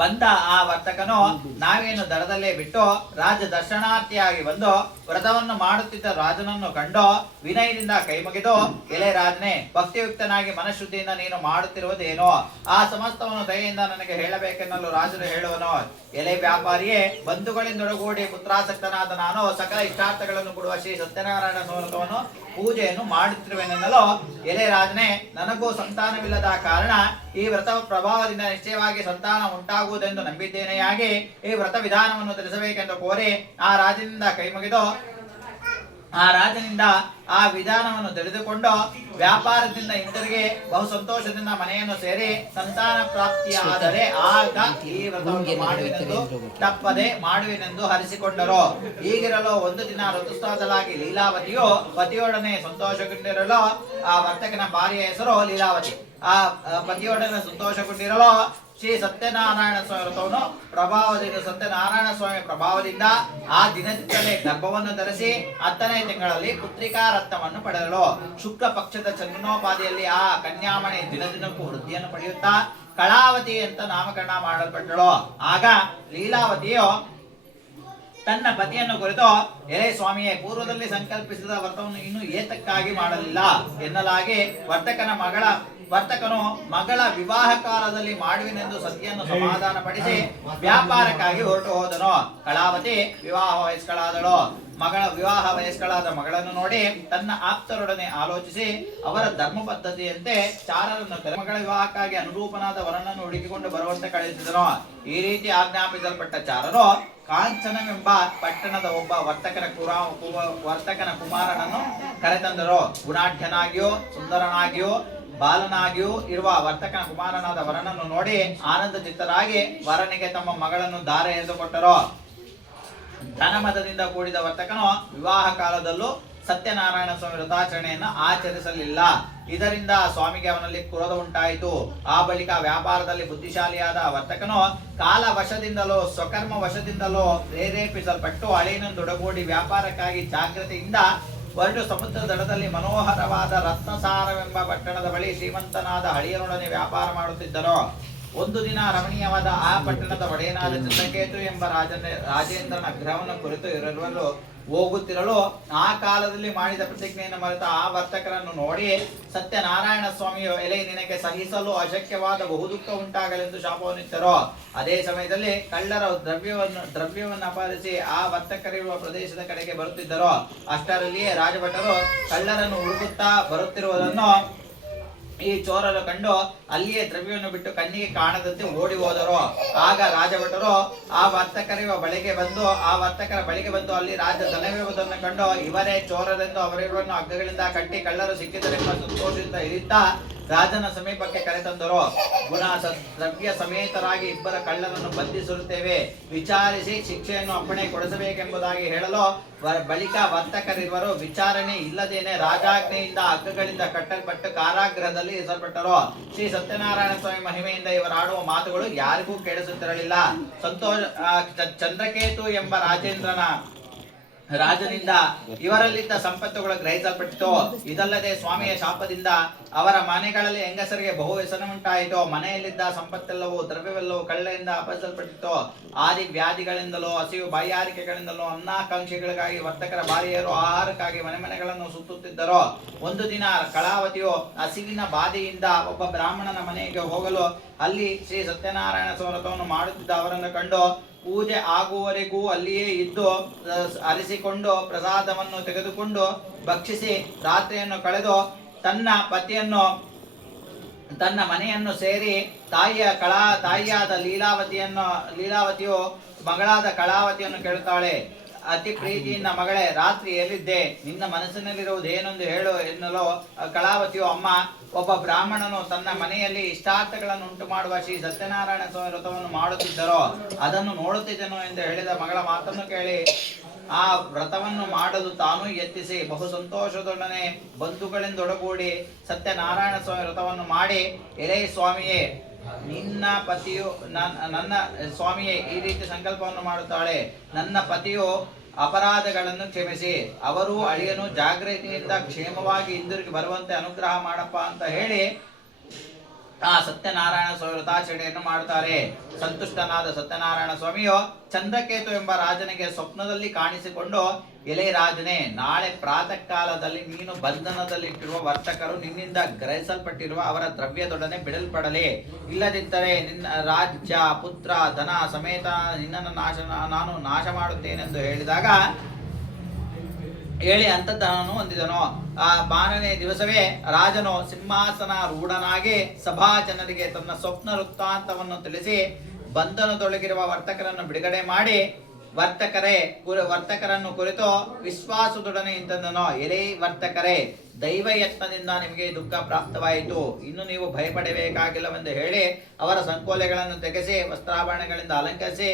ಬಂದ ಆ ವರ್ತಕನು ನಾವೇನು ದಡದಲ್ಲೇ ಬಿಟ್ಟು ರಾಜ ದರ್ಶನಾರ್ಥಿಯಾಗಿ ಬಂದು ವ್ರತವನ್ನು ಮಾಡುತ್ತಿದ್ದ ರಾಜನನ್ನು ಕಂಡು ವಿನಯದಿಂದ ಕೈಮುಗಿದು, ಎಲೆ ರಾಜನೇ, ಭಕ್ತಿಯುಕ್ತನಾಗಿ ಮನಶುದ್ಧಿಯಿಂದ ನೀನು ಮಾಡುತ್ತಿರುವುದೇನೋ? ಆ ಸಮಸ್ತವನ್ನು ದಯೆಯಿಂದ ನನಗೆ ಹೇಳಬೇಕೆನ್ನಲು ರಾಜನು ಹೇಳುವನು, ಎಲೆ ವ್ಯಾಪಾರಿಯೇ, ಬಂಧುಗಳಿಂದೊಡಗೂಡಿ ಪುತ್ರಾಸಕ್ತನಾದ ನಾನು ಸಕಲ ಇಷ್ಟಾರ್ಥಗಳನ್ನು ಕೊಡುವ ಶ್ರೀ ಸತ್ಯನಾರಾಯಣ ಸ್ಮರಣವನ್ನು ಪೂಜೆಯನ್ನು ಮಾಡುತ್ತಿರುವೆನೆನ್ನಲು, ಎಲೆ ರಾಜನೇ, ನನಗೂ ಸಂತಾನವಿಲ್ಲದ ಕಾರಣ ಈ ವ್ರತ ಪ್ರಭಾವದಿಂದ ನಿಶ್ಚಯವಾಗಿ ಸಂತಾನ ಉಂಟಾಗುವುದೆಂದು ನಂಬಿದ್ದೇನೆಯಾಗಿ ಈ ವ್ರತ ವಿಧಾನವನ್ನು ತಿಳಿಸಬೇಕೆಂದು ಕೋರಿ ಆ ರಾಜನಿಂದ ಕೈ ಮುಗಿದು ಆ ರಾಜನಿಂದ ಆ ವಿಧಾನವನ್ನು ತಿಳಿದುಕೊಂಡು ವ್ಯಾಪಾರದಿಂದ ಇಂದರಿಗೆ ಬಹು ಸಂತೋಷದಿಂದ ಮನೆಯನ್ನು ಸೇರಿ ಸಂತಾನ ಪ್ರಾಪ್ತಿಯಾದರೆ ಆಗ ಈ ವ್ರತವನ್ನು ಮಾಡುವೆನೆಂದು ತಪ್ಪದೆ ಮಾಡುವೆನೆಂದು ಹರಿಸಿಕೊಂಡರು. ಈಗಿರಲು ಒಂದು ದಿನ ಋತುಸ್ತಾದಲಾಗಿ ಲೀಲಾವತಿಯು ಪತಿಯೊಡನೆ ಸಂತೋಷಗೊಂಡಿರಲು ಆ ವರ್ತಕನ ಭಾರ್ಯ ಹೆಸರು ಲೀಲಾವತಿ. ಆ ಪತಿಯೊಡನೆ ಸಂತೋಷಗೊಂಡಿರಲು? ಶ್ರೀ ಸತ್ಯನಾರಾಯಣ ಸ್ವಾಮಿ ವ್ರತವನ್ನು ಪ್ರಭಾವದಿಂದ, ಸತ್ಯನಾರಾಯಣ ಸ್ವಾಮಿ ಪ್ರಭಾವದಿಂದ ಆ ದಿನದಿಂದಲೇ ಗರ್ಭವನ್ನು ಧರಿಸಿ ಹತ್ತನೇ ತಿಂಗಳಲ್ಲಿ ಪುತ್ರಿಕಾ ರತ್ನವನ್ನು ಪಡೆದಳು ಶುಕ್ಲ ಪಕ್ಷದ ಚಂದ್ರನೋಪಾದಿಯಲ್ಲಿ ಆ ಕನ್ಯಾಮಣಿ ದಿನ ದಿನಕ್ಕೂ ವೃದ್ಧಿಯನ್ನು ಪಡೆಯುತ್ತಾ ಕಳಾವತಿ ಅಂತ ನಾಮಕರಣ ಮಾಡಲ್ಪಟ್ಟಳು. ಆಗ ಲೀಲಾವತಿಯು ತನ್ನ ಪತಿಯನ್ನು ಕುರಿತು ಎರೆ ಸ್ವಾಮಿಯೇ, ಪೂರ್ವದಲ್ಲಿ ಸಂಕಲ್ಪಿಸಿದ ವ್ರತವನ್ನು ಇನ್ನೂ ಏತಕ್ಕಾಗಿ ಮಾಡಲಿಲ್ಲ ಎನ್ನಲಾಗಿ ವರ್ತಕನ ಮಗಳ ವರ್ತಕನು ಮಗಳ ವಿವಾಹ ಕಾಲದಲ್ಲಿ ಮಾಡುವಿನೆಂದು ಸತಿಯನ್ನು ಸಮಾಧಾನ ಪಡಿಸಿ ವ್ಯಾಪಾರಕ್ಕಾಗಿ ಹೊರಟು ಹೋದನು. ಕಳಾವತಿ ವಿವಾಹ ವಯಸ್ಕಳಾದಳು. ಮಗಳ ವಿವಾಹ ವಯಸ್ಕಳಾದ ಮಗಳನ್ನು ನೋಡಿ ತನ್ನ ಆಪ್ತರೊಡನೆ ಆಲೋಚಿಸಿ ಅವರ ಧರ್ಮ ಪದ್ಧತಿಯಂತೆ ಚಾರರನ್ನು ಮಗಳ ವಿವಾಹಕ್ಕಾಗಿ ಅನುರೂಪನಾದ ವರನನ್ನು ಹುಡುಕಿಕೊಂಡು ಬರುವಂತೆ ಕಳುಹಿಸಿದನು. ಈ ರೀತಿ ಆಜ್ಞಾಪಿಸಲ್ಪಟ್ಟ ಚಾರರು ಕಾಂಚನವೆಂಬ ಪಟ್ಟಣದ ಒಬ್ಬ ವರ್ತಕನ ಕುರಾ ವರ್ತಕನ ಕುಮಾರನನ್ನು ಕರೆತಂದರು. ಗುಣಾಢ್ಯನಾಗಿಯೋ, ಸುಂದರನಾಗಿಯೋ ಬಾಲನಾಗಿಯೂ ಇರುವ ವರ್ತಕನ ಕುಮಾರನಾದ ವರನನ್ನು ನೋಡಿ ಆನಂದ ಚಿತ್ತರಾಗಿ ವರನಿಗೆ ತಮ್ಮ ಮಗಳನ್ನು ದಾರ ಎಂದು ಕೊಟ್ಟರು. ಧನಮದದಿಂದ ಕೂಡಿದ ವರ್ತಕನು ವಿವಾಹ ಕಾಲದಲ್ಲೂ ಸತ್ಯನಾರಾಯಣ ಸ್ವಾಮಿ ವ್ರತಾಚರಣೆಯನ್ನು ಆಚರಿಸಲಿಲ್ಲ. ಇದರಿಂದ ಸ್ವಾಮಿಗೆ ಅವನಲ್ಲಿ ಕ್ರೋಧ ಉಂಟಾಯಿತು. ಆ ಬಳಿಕ ವ್ಯಾಪಾರದಲ್ಲಿ ಬುದ್ಧಿಶಾಲಿಯಾದ ವರ್ತಕನು ಕಾಲ ವಶದಿಂದಲೋ ಸ್ವಕರ್ಮ ವಶದಿಂದಲೋ ಪ್ರೇರೇಪಿಸಲ್ಪಟ್ಟು ಅಳಿನೊಂದೊಡಗೂಡಿ ವ್ಯಾಪಾರಕ್ಕಾಗಿ ಜಾಗೃತಿಯಿಂದ ಹೊರಟು ಸಮುದ್ರ ದಡದಲ್ಲಿ ಮನೋಹರವಾದ ರತ್ನಸಾರವೆಂಬ ಪಟ್ಟಣದ ಬಳಿ ಶ್ರೀಮಂತನಾದ ಹಳಿಯರೊಡನೆ ವ್ಯಾಪಾರ ಮಾಡುತ್ತಿದ್ದರೋ. ಒಂದು ದಿನ ರಮಣೀಯವಾದ ಆ ಪಟ್ಟಣದ ಒಡೆಯನಾದ ಚಂದ್ರಕೇತು ಎಂಬ ರಾಜನ ರಾಜೇಂದ್ರನ ಗ್ರಹವನ್ನು ಕುರಿತು ಇರಲು ಹೋಗುತ್ತಿರಲು, ಆ ಕಾಲದಲ್ಲಿ ಮಾಡಿದ ಪ್ರತಿಜ್ಞೆಯನ್ನು ಮರೆತ ಆ ವರ್ತಕರನ್ನು ನೋಡಿ ಸತ್ಯನಾರಾಯಣ ಸ್ವಾಮಿಯು ಎಲೆ ನಿನಗೆ ಸಹಿಸಲು ಅಶಕ್ಯವಾದ ಬಹುದುಃಖ ಉಂಟಾಗಲೆಂದು ಶಾಪವನ್ನಿತ್ತರು ಅದೇ ಸಮಯದಲ್ಲಿ ಕಳ್ಳರ ದ್ರವ್ಯವನ್ನು ದ್ರವ್ಯವನ್ನು ಅಪಹರಿಸಿ ಆ ವರ್ತಕರಿರುವ ಪ್ರದೇಶದ ಕಡೆಗೆ ಬರುತ್ತಿದ್ದರು, ಅಷ್ಟರಲ್ಲಿಯೇ ರಾಜಭಟರು ಕಳ್ಳರನ್ನು ಹುಡುಕುತ್ತಾ ಬರುತ್ತಿರುವುದನ್ನು ಈ ಚೋರರು ಕಂಡು ಅಲ್ಲಿಯೇ ದ್ರವ್ಯವನ್ನು ಬಿಟ್ಟು ಕಣ್ಣಿಗೆ ಕಾಣದಂತೆ ಓಡಿ ಹೋದರು. ಆಗ ರಾಜಭಟರು ಆ ವರ್ತಕರ ಬಳಿಗೆ ಬಂದು, ಆ ವರ್ತಕರ ಬಳಿಗೆ ಬಂದು ಅಲ್ಲಿ ರಾಜ ಧನವಿರುವುದನ್ನು ಕಂಡು, ಇವರೇ ಚೋರರೆಂದು ಅವರಿವರನ್ನು ಹಗ್ಗಗಳಿಂದ ಕಟ್ಟಿ ಕಳ್ಳರು ಸಿಕ್ಕಿದರೆಂಬ ಸಂತೋಷದಿಂದ ಇರಿತಾ ರಾಜನ ಸಮೀಪಕ್ಕೆ ಕರೆತಂದರು ಗುಣ ದ್ರವ್ಯ ಸಮೇತರಾಗಿ ಇಬ್ಬರ ಕಳ್ಳರನ್ನು ಬಂಧಿಸಿರುತ್ತೇವೆ. ವಿಚಾರಿಸಿ ಶಿಕ್ಷೆಯನ್ನು ಅಪ್ಪಣೆ ಕೊಡಿಸಬೇಕೆಂಬುದಾಗಿ ಹೇಳಲು ಬಳಿಕ ವರ್ತಕರಿರುವರು, ವಿಚಾರಣೆ ಇಲ್ಲದೇನೆ ರಾಜಾಜ್ಞೆಯಿಂದ ಹಗ್ಗಗಳಿಂದ ಕಟ್ಟಲ್ಪಟ್ಟು ಕಾರಾಗೃಹದಲ್ಲಿ ಇರಿಸಲ್ಪಟ್ಟರು. ಶ್ರೀ ಸತ್ಯನಾರಾಯಣ ಸ್ವಾಮಿ ಮಹಿಮೆಯಿಂದ ಇವರಾಡುವ ಮಾತುಗಳು ಯಾರಿಗೂ ಕೇಳಿಸುತ್ತಿರಲಿಲ್ಲ. ಸಂತೋಷ ಚಂದ್ರಕೇತು ಎಂಬ ರಾಜೇಂದ್ರನ ರಾಜನಿಂದ ಇವರಲ್ಲಿದ್ದ ಸಂಪತ್ತುಗಳು ಗ್ರಹಿಸಲ್ಪಟ್ಟಿತು. ಇದಲ್ಲದೆ ಸ್ವಾಮಿಯ ಶಾಪದಿಂದ ಅವರ ಮನೆಗಳಲ್ಲಿ ಹೆಂಗಸರಿಗೆ ಬಹು ಹೆಸರು ಉಂಟಾಯಿತೋ, ಮನೆಯಲ್ಲಿದ್ದ ಸಂಪತ್ತೆಲ್ಲವೂ, ದ್ರವ್ಯವೆಲ್ಲವೂ ಕಳ್ಳೆಯಿಂದ ಅಪಹರಿಸಲ್ಪಟ್ಟಿತು ಆದಿ ವ್ಯಾಧಿಗಳಿಂದಲೋ, ಹಸಿವು ಬಾಯಾರಿಕೆಗಳಿಂದಲೋ, ಅನ್ನಾಕಾಂಕ್ಷಿಗಳಿಗಾಗಿ ವರ್ತಕರ ಬಾರಿಯರು ಆಹಾರಕ್ಕಾಗಿ ಮನೆ ಮನೆಗಳನ್ನು ಸುತ್ತುತ್ತಿದ್ದರು, ಒಂದು ದಿನ ಕಳಾವತಿಯು, ಹಸಿವಿನ ಬಾಧೆಯಿಂದ ಒಬ್ಬ ಬ್ರಾಹ್ಮಣನ ಮನೆಗೆ ಹೋಗಲು ಅಲ್ಲಿ ಶ್ರೀ ಸತ್ಯನಾರಾಯಣ ಸ್ವರತವನ್ನು ಮಾಡುತ್ತಿದ್ದ ಅವರನ್ನು ಕಂಡು ಪೂಜೆ ಆಗುವವರೆಗೂ ಅಲ್ಲಿಯೇ ಇದ್ದು ಅರಿಸಿಕೊಂಡು ಪ್ರಸಾದವನ್ನು ತೆಗೆದುಕೊಂಡು ಭಕ್ಷಿಸಿ ರಾತ್ರಿಯನ್ನು ಕಳೆದು ತನ್ನ ಪತಿಯನ್ನು, ತನ್ನ ಮನೆಯನ್ನು ಸೇರಿ ತಾಯಿಯ ಕಳಾ, ತಾಯಿಯಾದ ಲೀಲಾವತಿಯನ್ನು, ಲೀಲಾವತಿಯು ಮಗಳಾದ ಕಳಾವತಿಯನ್ನು ಕೇಳುತ್ತಾಳೆ. ಅತಿ ಪ್ರೀತಿಯಿಂದ ಮಗಳೇ, ರಾತ್ರಿ ಎಲ್ಲಿದ್ದೆ? ನಿನ್ನ ಮನಸ್ಸಿನಲ್ಲಿರುವುದು ಏನೆಂದು ಹೇಳು ಎನ್ನಲು ಕಳಾವತಿಯು ಅಮ್ಮ, ಒಬ್ಬ ಬ್ರಾಹ್ಮಣನು ತನ್ನ ಮನೆಯಲ್ಲಿ ಇಷ್ಟಾರ್ಥಗಳನ್ನು ಉಂಟು ಮಾಡುವ ಶ್ರೀ ಸತ್ಯನಾರಾಯಣ ಸ್ವಾಮಿ ವ್ರತವನ್ನು ಮಾಡುತ್ತಿದ್ದರೋ ಅದನ್ನು ನೋಡುತ್ತಿದ್ದನು ಎಂದು ಹೇಳಿದ ಮಗಳ ಮಾತನ್ನು ಕೇಳಿ ಆ ವ್ರತವನ್ನು ಮಾಡಲು ತಾನು ಯತ್ನಿಸಿ ಬಹು ಸಂತೋಷದೊಡನೆ ಬಂಧುಗಳಿಂದೊಡಗೂಡಿ ಸತ್ಯನಾರಾಯಣ ಸ್ವಾಮಿ ವ್ರತವನ್ನು ಮಾಡಿ, ಎಲೆ ಸ್ವಾಮಿಯೇ, ನಿನ್ನ ಪತಿಯು ನನ್- ನನ್ನ ಸ್ವಾಮಿಯೇ ಈ ರೀತಿ ಸಂಕಲ್ಪವನ್ನು ಮಾಡುತ್ತಾಳೆ. ನನ್ನ ಪತಿಯು ಅಪರಾಧಗಳನ್ನು ಕ್ಷಮಿಸಿ. ಅವರು ಅಳಿಯನು ಜಾಗೃತಿಯಿಂದ ಕ್ಷೇಮವಾಗಿ ಹಿಂದಿರುಗಿ ಬರುವಂತೆ ಅನುಗ್ರಹ ಮಾಡಪ್ಪ ಅಂತ ಹೇಳಿ ಆ ಸತ್ಯನಾರಾಯಣ ಸ್ವಾಮಿ ವ್ರತಾಚರಣೆಯನ್ನು ಮಾಡುತ್ತಾರೆ. ಸಂತುಷ್ಟನಾದ ಸತ್ಯನಾರಾಯಣ ಸ್ವಾಮಿಯು ಚಂದ್ರಕೇತು ಎಂಬ ರಾಜನಿಗೆ ಸ್ವಪ್ನದಲ್ಲಿ ಕಾಣಿಸಿಕೊಂಡು, ಎಲೆ ರಾಜನೇ, ನಾಳೆ ಪ್ರಾತಃ ಕಾಲದಲ್ಲಿ ನೀನು ಬಂಧನದಲ್ಲಿಟ್ಟಿರುವ ವರ್ತಕರು ನಿನ್ನಿಂದ ಗ್ರಹಿಸಲ್ಪಟ್ಟಿರುವ ಅವರ ದ್ರವ್ಯದೊಡನೆ ಬಿಡಲ್ಪಡಲಿ. ಇಲ್ಲದಿದ್ದರೆ ನಿನ್ನ ರಾಜ್ಯ, ಪುತ್ರ, ಧನ ಸಮೇತ ನಿನ್ನನ್ನು ನಾಶ, ನಾನು ನಾಶ ಮಾಡುತ್ತೇನೆಂದು ಹೇಳಿದಾಗ ಹೇಳಿ ಅಂತದ್ದನನ್ನು ಹೊಂದಿದನು. ಆ ಬಾರನೇ ದಿವಸವೇ ರಾಜನು ಸಿಂಹಾಸನ ರೂಢನಾಗಿ ಸಭಾ ಜನರಿಗೆ ತನ್ನ ಸ್ವಪ್ನ ವೃತ್ತಾಂತವನ್ನು ತಿಳಿಸಿ ಬಂಧನದೊಳಗಿರುವ ವರ್ತಕರನ್ನು ಬಿಡುಗಡೆ ಮಾಡಿ ವರ್ತಕರೇ ಕುರಿ, ವರ್ತಕರನ್ನು ಕುರಿತು ವಿಶ್ವಾಸದೊಡನೆ ಇಂತಂದನು ಎಲೆ ವರ್ತಕರೇ ದೈವ ಯತ್ನದಿಂದ ನಿಮಗೆ ದುಃಖ ಪ್ರಾಪ್ತವಾಯಿತು. ಇನ್ನು ನೀವು ಭಯಪಡಬೇಕಾಗಿಲ್ಲವೆಂದು ಹೇಳಿ ಅವರ ಸಂಕೋಲೆಗಳನ್ನು ತೆಗೆಸಿ, ವಸ್ತ್ರಾಭರಣಗಳಿಂದ ಅಲಂಕರಿಸಿ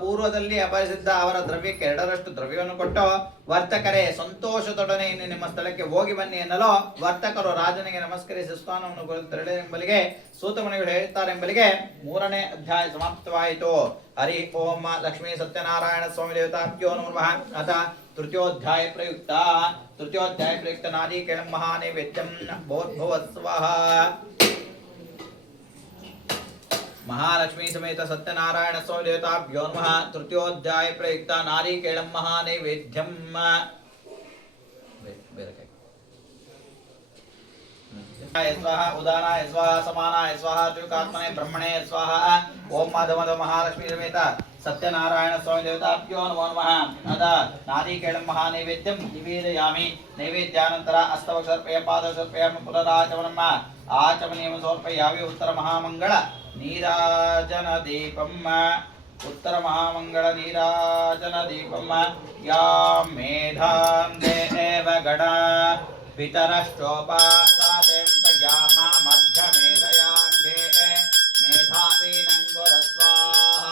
ಪೂರ್ವದಲ್ಲಿ ಅಪರಿಸಿದ್ದ ಅವರ ದ್ರವ್ಯಕ್ಕೆ ಎರಡರಷ್ಟು ದ್ರವ್ಯವನ್ನು ಕೊಟ್ಟು, ವರ್ತಕರೇ, ಸಂತೋಷದೊಡನೆ ಇನ್ನು ನಿಮ್ಮ ಸ್ಥಳಕ್ಕೆ ಹೋಗಿ ಬನ್ನಿ ಎನ್ನಲು ವರ್ತಕರು ರಾಜನಿಗೆ ನಮಸ್ಕರಿಸಿ ಸ್ಥಾನವನ್ನು ಕುರಿತು ತೆರಳಿದೆಂಬಲಿಗೆ ಹೇಳುತ್ತಾರೆ ಎಂಬಲಿಗೆ ಮೂರನೇ ಅಧ್ಯಾಯ ಸಮಾಪ್ತವಾಯಿತು. ಹರಿ ಓಂ ಲಕ್ಷ್ಮೀ ಸತ್ಯನಾರಾಯಣ ಸ್ವಾಮಿ ದೇವತಾಭ್ಯೋ ನಮಃ. ಅಥ ತೃತೀಯೋಧ್ಯಾಯ ಪ್ರಯುಕ್ತ. ತೃತೀಯೋಧ್ಯಾಯ ಪ್ರಯುಕ್ತ ನಾದಿ ಕೆಳಂ ಮಹಾನೈವೇದ್ಯಂ ಭೋದ್ಭವಸ್ವಃ महालक्ष्मी समेत सत्यनारायण सौदेवताभ्यो नमः तृतीयोध्याय प्रयुक्ता नारी महानैवेद्यम् महानैवेद्यम उदानाय स्वाहा स्वाहा ब्रह्मणे ओम महालक्ष्मी समेत सत्यनारायण स्वामी नमो नमः। अथ नारीकेळं महानैवेद्यं निवेदयामि। नैवेद्यानन्तर నీరాజన దీపమ్మ ఉత్తర మహామంగళ నీరాజన దీపమ్మ యా మేధాం దేవ గణ పితరష్టోపాదాయం తయా మధ్య మేధయాంగే మేధావీనంగురస్వాహ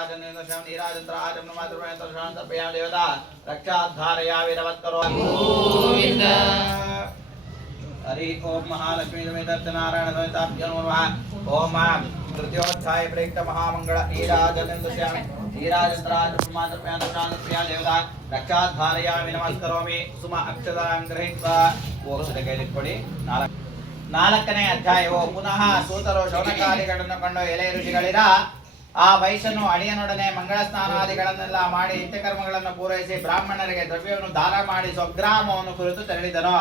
महामङ्गल नीराजन निर्दशं नीराजन्त्र आचमन मातृमेण दर्शनं तर्पयामि देवता रक्षाद्धारयामि नमस्करो गोविन्द हरि ओम महालक्ष्मी समेत सत्यनारायण समेताभ्यो नमः ओम तृतीयोध्याय प्रयुक्त महामंगल नीराजनन्दस्यामि नीराजन्त्राज ब्रह्मादर्पयान् दर्शनान् देवता रक्षाद्धारयामि नमस्करोमि ಸುಮ ಅಕ್ಷರಾಂ ಗೃಹೀತ್ವಾ ಓದಿದ ಕೈಲಿಟ್ಕೊಳ್ಳಿ ನಾಲ್ಕು ನಾಲ್ಕನೇ ಅಧ್ಯಾಯವು ಪುನಃ ಸೂತರು ಶೌನಕಾದಿಗಳನ್ನು ಕಂಡು ಎಲೆ ಋಷಿಗಳಿರ ಆ ವಯಸ್ಸನ್ನು ಅಳಿಯನೊಡನೆ ಮಂಗಳ ಸ್ನಾನಾದಿಗಳನ್ನೆಲ್ಲ ಮಾಡಿ ನಿತ್ಯಕರ್ಮಗಳನ್ನು ಪೂರೈಸಿ ಬ್ರಾಹ್ಮಣರಿಗೆ ದ್ರವ್ಯವನ್ನು ದಾನ ಮಾಡಿ ಸ್ವಗ್ರಾಮವನ್ನು ಕುರಿತು ತೆರಳಿದನು.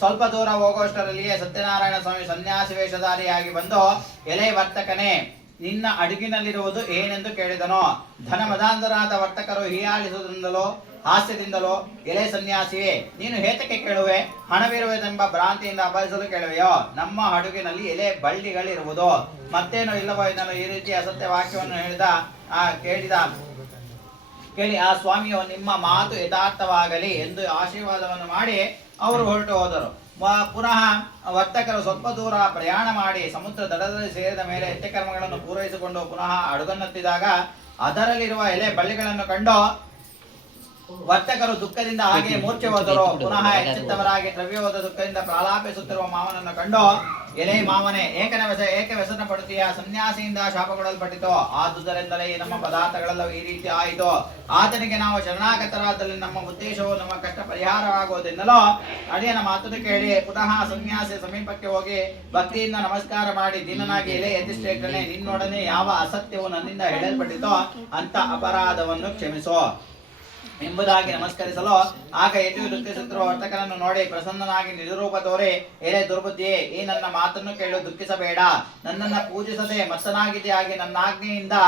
ಸ್ವಲ್ಪ ದೂರ ಹೋಗುವಷ್ಟರಲ್ಲಿಯೇ ಸತ್ಯನಾರಾಯಣ ಸ್ವಾಮಿ ಸನ್ಯಾಸಿ ವೇಷಧಾರಿಯಾಗಿ ಬಂದು, ಎಲೆ ವರ್ತಕನೇ, ನಿನ್ನ ಅಡುಗಿನಲ್ಲಿರುವುದು ಏನೆಂದು ಕೇಳಿದನು. ಧನ ಮದಾಂಧರಾದ ವರ್ತಕರು ಹೀಯಾಳಿಸುವುದರಿಂದಲೋ ಹಾಸ್ಯದಿಂದಲೋ, ಎಲೆ ಸನ್ಯಾಸಿಯೇ, ನೀನು ಹೇತಕ್ಕೆ ಕೇಳುವೆ? ಹಣವಿರುವುದೆಂಬ ಭ್ರಾಂತಿಯಿಂದ ಅಪಹರಿಸಲು ಕೇಳುವೆಯೋ? ನಮ್ಮ ಹಡುಗಿನಲ್ಲಿ ಎಲೆ ಬಳ್ಳಿಗಳಿರುವುದು. ಮತ್ತೇನೋ ಇಲ್ಲವೋ ಇದನ್ನು ಈ ರೀತಿ ಅಸತ್ಯ ವಾಕ್ಯವನ್ನು ಹೇಳಿದ, ಆ, ಕೇಳಿದ, ಕೇಳಿ, ಆ ಸ್ವಾಮಿಯು ನಿಮ್ಮ ಮಾತು ಯಥಾರ್ಥವಾಗಲಿ ಎಂದು ಆಶೀರ್ವಾದವನ್ನು ಮಾಡಿ ಅವರು ಹೊರಟು ಹೋದರು. ಪುನಃ ವರ್ತಕರು ಸ್ವಲ್ಪ ದೂರ ಪ್ರಯಾಣ ಮಾಡಿ ಸಮುದ್ರ ದಡದಲ್ಲಿ ಸೇರಿದ ಮೇಲೆ ನಿತ್ಯಕರ್ಮಗಳನ್ನು ಪೂರೈಸಿಕೊಂಡು ಪುನಃ ಅಡುಗನ್ನತ್ತಿದಾಗ ಅದರಲ್ಲಿರುವ ಎಲೆ ಬಳ್ಳಿಗಳನ್ನು ಕಂಡು ವರ್ತಕರು ದುಃಖದಿಂದ ಹಾಗೆ ಮೂರ್ಛೆ ಹೋದರು ಪುನಃ ಎಚ್ಚಿತ್ತವರಾಗಿ ದ್ರವ್ಯವಾದ ದುಃಖದಿಂದ ಪ್ರಾಲಾಪಿಸುತ್ತಿರುವ ಮಾವನನ್ನು ಕಂಡು ಎಲೆ ಮಾವನೇ ಏಕನ ವ್ಯಸ ಏಕೆ ವ್ಯಸನ ಪಡುತ್ತೀಯ? ಸನ್ಯಾಸಿಯಿಂದ ಶಾಪ ಕೊಡಲ್ಪಟ್ಟಿತು ಆದುದರಿಂದಲೇ ನಮ್ಮ ಪದಾರ್ಥಗಳೆಲ್ಲವೂ ಈ ರೀತಿ ಆಯಿತು. ಆತನಿಗೆ ನಾವು ಶರಣಾಗತರಾದಲ್ಲಿ ನಮ್ಮ ಉದ್ದೇಶವು ನಮ್ಮ ಕಷ್ಟ ಪರಿಹಾರವಾಗುವುದೆನ್ನಲೋ ಅಳಿಯನ ಮಾತನ್ನು ಕೇಳಿ ಪುನಃ ಸನ್ಯಾಸಿ ಸಮೀಪಕ್ಕೆ ಹೋಗಿ ಭಕ್ತಿಯಿಂದ ನಮಸ್ಕಾರ ಮಾಡಿ ದಿನನಾಗಿ ಎಲೆ ಯತಿಷ್ಠೇಕನೇ ನಿನ್ನೊಡನೆ ಯಾವ ಅಸತ್ಯವು ನನ್ನಿಂದ ಹೇಳಲ್ಪಟ್ಟಿತೋ ಅಂತ ಅಪರಾಧವನ್ನು ಕ್ಷಮಿಸೋ. ಎಂಬುದಾಗಿ ನಮಸ್ಕರಿಸಲು ಆಗ ಯತಿಯು ದುಃಖಿಸುತ್ತಿರುವ ವರ್ತಕನನ್ನು ನೋಡಿ ಪ್ರಸನ್ನನಾಗಿ ನಿಜರೂಪ ತೋರಿ ಏನೇ ದುರ್ಬುದ್ಧಿಯೇ, ಈ ನನ್ನ ಮಾತನ್ನು ಕೇಳು, ದುಃಖಿಸಬೇಡ. ನನ್ನನ್ನ ಪೂಜಿಸದೆ ಮತ್ಸನಾಗಿದೆಯಾಗಿ ನನ್ನ ಆಜ್ಞೆಯಿಂದ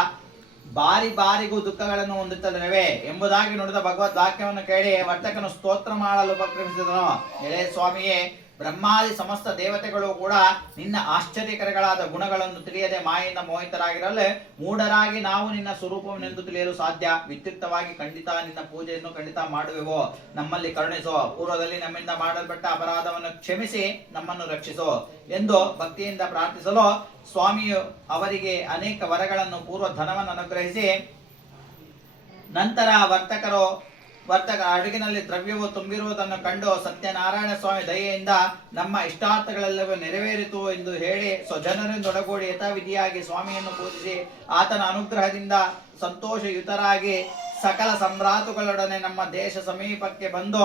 ಬಾರಿ ಬಾರಿಗೂ ದುಃಖಗಳನ್ನು ಹೊಂದುತ್ತದವೆ ಎಂಬುದಾಗಿ ನೋಡಿದ ಭಗವದ್ ವಾಕ್ಯವನ್ನು ಕೇಳಿ ವರ್ತಕನು ಸ್ತೋತ್ರ ಮಾಡಲು ಉಪಕ್ರಮಿಸಿದನು. ಎಳೆ ಸ್ವಾಮಿಯೇ ಬ್ರಹ್ಮಾದಿ ಸಮಸ್ತ ದೇವತೆಗಳು ಕೂಡ ನಿನ್ನ ಆಶ್ಚರ್ಯಕರಗಳಾದ ಗುಣಗಳನ್ನು ತಿಳಿಯದೆ ಮಾಯಿಂದ ಮೋಹಿತರಾಗಿರಲೇ ಮೂಢರಾಗಿ ನಾವು ನಿನ್ನ ಸ್ವರೂಪವನ್ನೆಂದು ತಿಳಿಯಲು ಸಾಧ್ಯ. ವಿದ್ಯುಕ್ತವಾಗಿ ಖಂಡಿತ ನಿನ್ನ ಪೂಜೆಯನ್ನು ಖಂಡಿತ ಮಾಡುವೆವು. ನಮ್ಮಲ್ಲಿ ಕರುಣಿಸೋ. ಪೂರ್ವದಲ್ಲಿ ನಮ್ಮಿಂದ ಮಾಡಲ್ಪಟ್ಟ ಅಪರಾಧವನ್ನು ಕ್ಷಮಿಸಿ ನಮ್ಮನ್ನು ರಕ್ಷಿಸೋ ಎಂದು ಭಕ್ತಿಯಿಂದ ಪ್ರಾರ್ಥಿಸಲು ಸ್ವಾಮಿಯು ಅವರಿಗೆ ಅನೇಕ ವರಗಳನ್ನು ಪೂರ್ವ ಧನವನ್ನು ಅನುಗ್ರಹಿಸಿ ನಂತರ ವರ್ತಕರು ವರ್ತಕ ಹಡಗಿನಲ್ಲಿ ದ್ರವ್ಯವು ತುಂಬಿರುವುದನ್ನು ಕಂಡು ಸತ್ಯನಾರಾಯಣ ಸ್ವಾಮಿ ದಯೆಯಿಂದ ನಮ್ಮ ಇಷ್ಟಾರ್ಥಗಳೆಲ್ಲವೂ ನೆರವೇರಿತು ಎಂದು ಹೇಳಿ ಸ್ವಜನರಿಂದೊಡಗೂಡಿ ಯಥಾವಿಧಿಯಾಗಿ ಸ್ವಾಮಿಯನ್ನು ಪೂಜಿಸಿ ಆತನ ಅನುಗ್ರಹದಿಂದ ಸಂತೋಷಯುತರಾಗಿ ಸಕಲ ಸಂಭ್ರಾತುಗಳೊಡನೆ ನಮ್ಮ ದೇಶ ಸಮೀಪಕ್ಕೆ ಬಂದು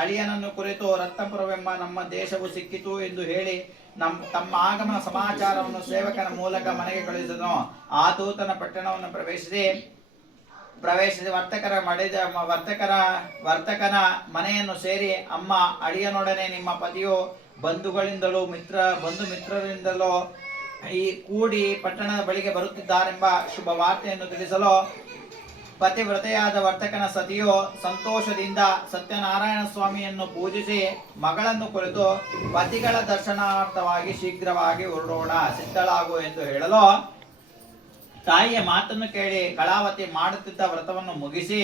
ಅಳಿಯನನ್ನು ಕುರಿತು ರತ್ನಪುರವೆಂಬ ನಮ್ಮ ದೇಶವು ಸಿಕ್ಕಿತು ಎಂದು ಹೇಳಿ ನಮ್ಮ ತಮ್ಮ ಆಗಮನ ಸಮಾಚಾರವನ್ನು ಸೇವಕನ ಮೂಲಕ ಮನೆಗೆ ಕಳುಹಿಸಿದನು. ಆತೂತನ ಪಟ್ಟಣವನ್ನು ಪ್ರವೇಶಿಸಿ ಪ್ರವೇಶಿಸಿ ವರ್ತಕರ ಮಡಿದ ವರ್ತಕರ, ವರ್ತಕನ ಮನೆಯನ್ನು ಸೇರಿ ಅಮ್ಮ ಅಳಿಯನೊಡನೆ ನಿಮ್ಮ ಪತಿಯು ಬಂಧುಗಳಿಂದಲೂ ಮಿತ್ರ, ಬಂಧು ಮಿತ್ರರಿಂದಲೋ ಈ ಕೂಡಿ ಪಟ್ಟಣದ ಬಳಿಗೆ ಬರುತ್ತಿದ್ದಾರೆಂಬ ಶುಭ ವಾರ್ತೆಯನ್ನು ತಿಳಿಸಲು ಪತಿವ್ರತೆಯಾದ ವರ್ತಕನ ಸತಿಯು ಸಂತೋಷದಿಂದ ಸತ್ಯನಾರಾಯಣ ಸ್ವಾಮಿಯನ್ನು ಪೂಜಿಸಿ ಮಗಳನ್ನು ಕುರಿತು ಪತಿಗಳ ದರ್ಶನಾರ್ಥವಾಗಿ ಶೀಘ್ರವಾಗಿ ಹೊರಡೋಣ, ಸಿದ್ಧಳಾಗು ಎಂದು ಹೇಳಲು ತಾಯಿಯ ಮಾತನ್ನು ಕೇಳಿ ಕಳಾವತಿ ಮಾಡುತ್ತಿದ್ದ ವ್ರತವನ್ನು ಮುಗಿಸಿ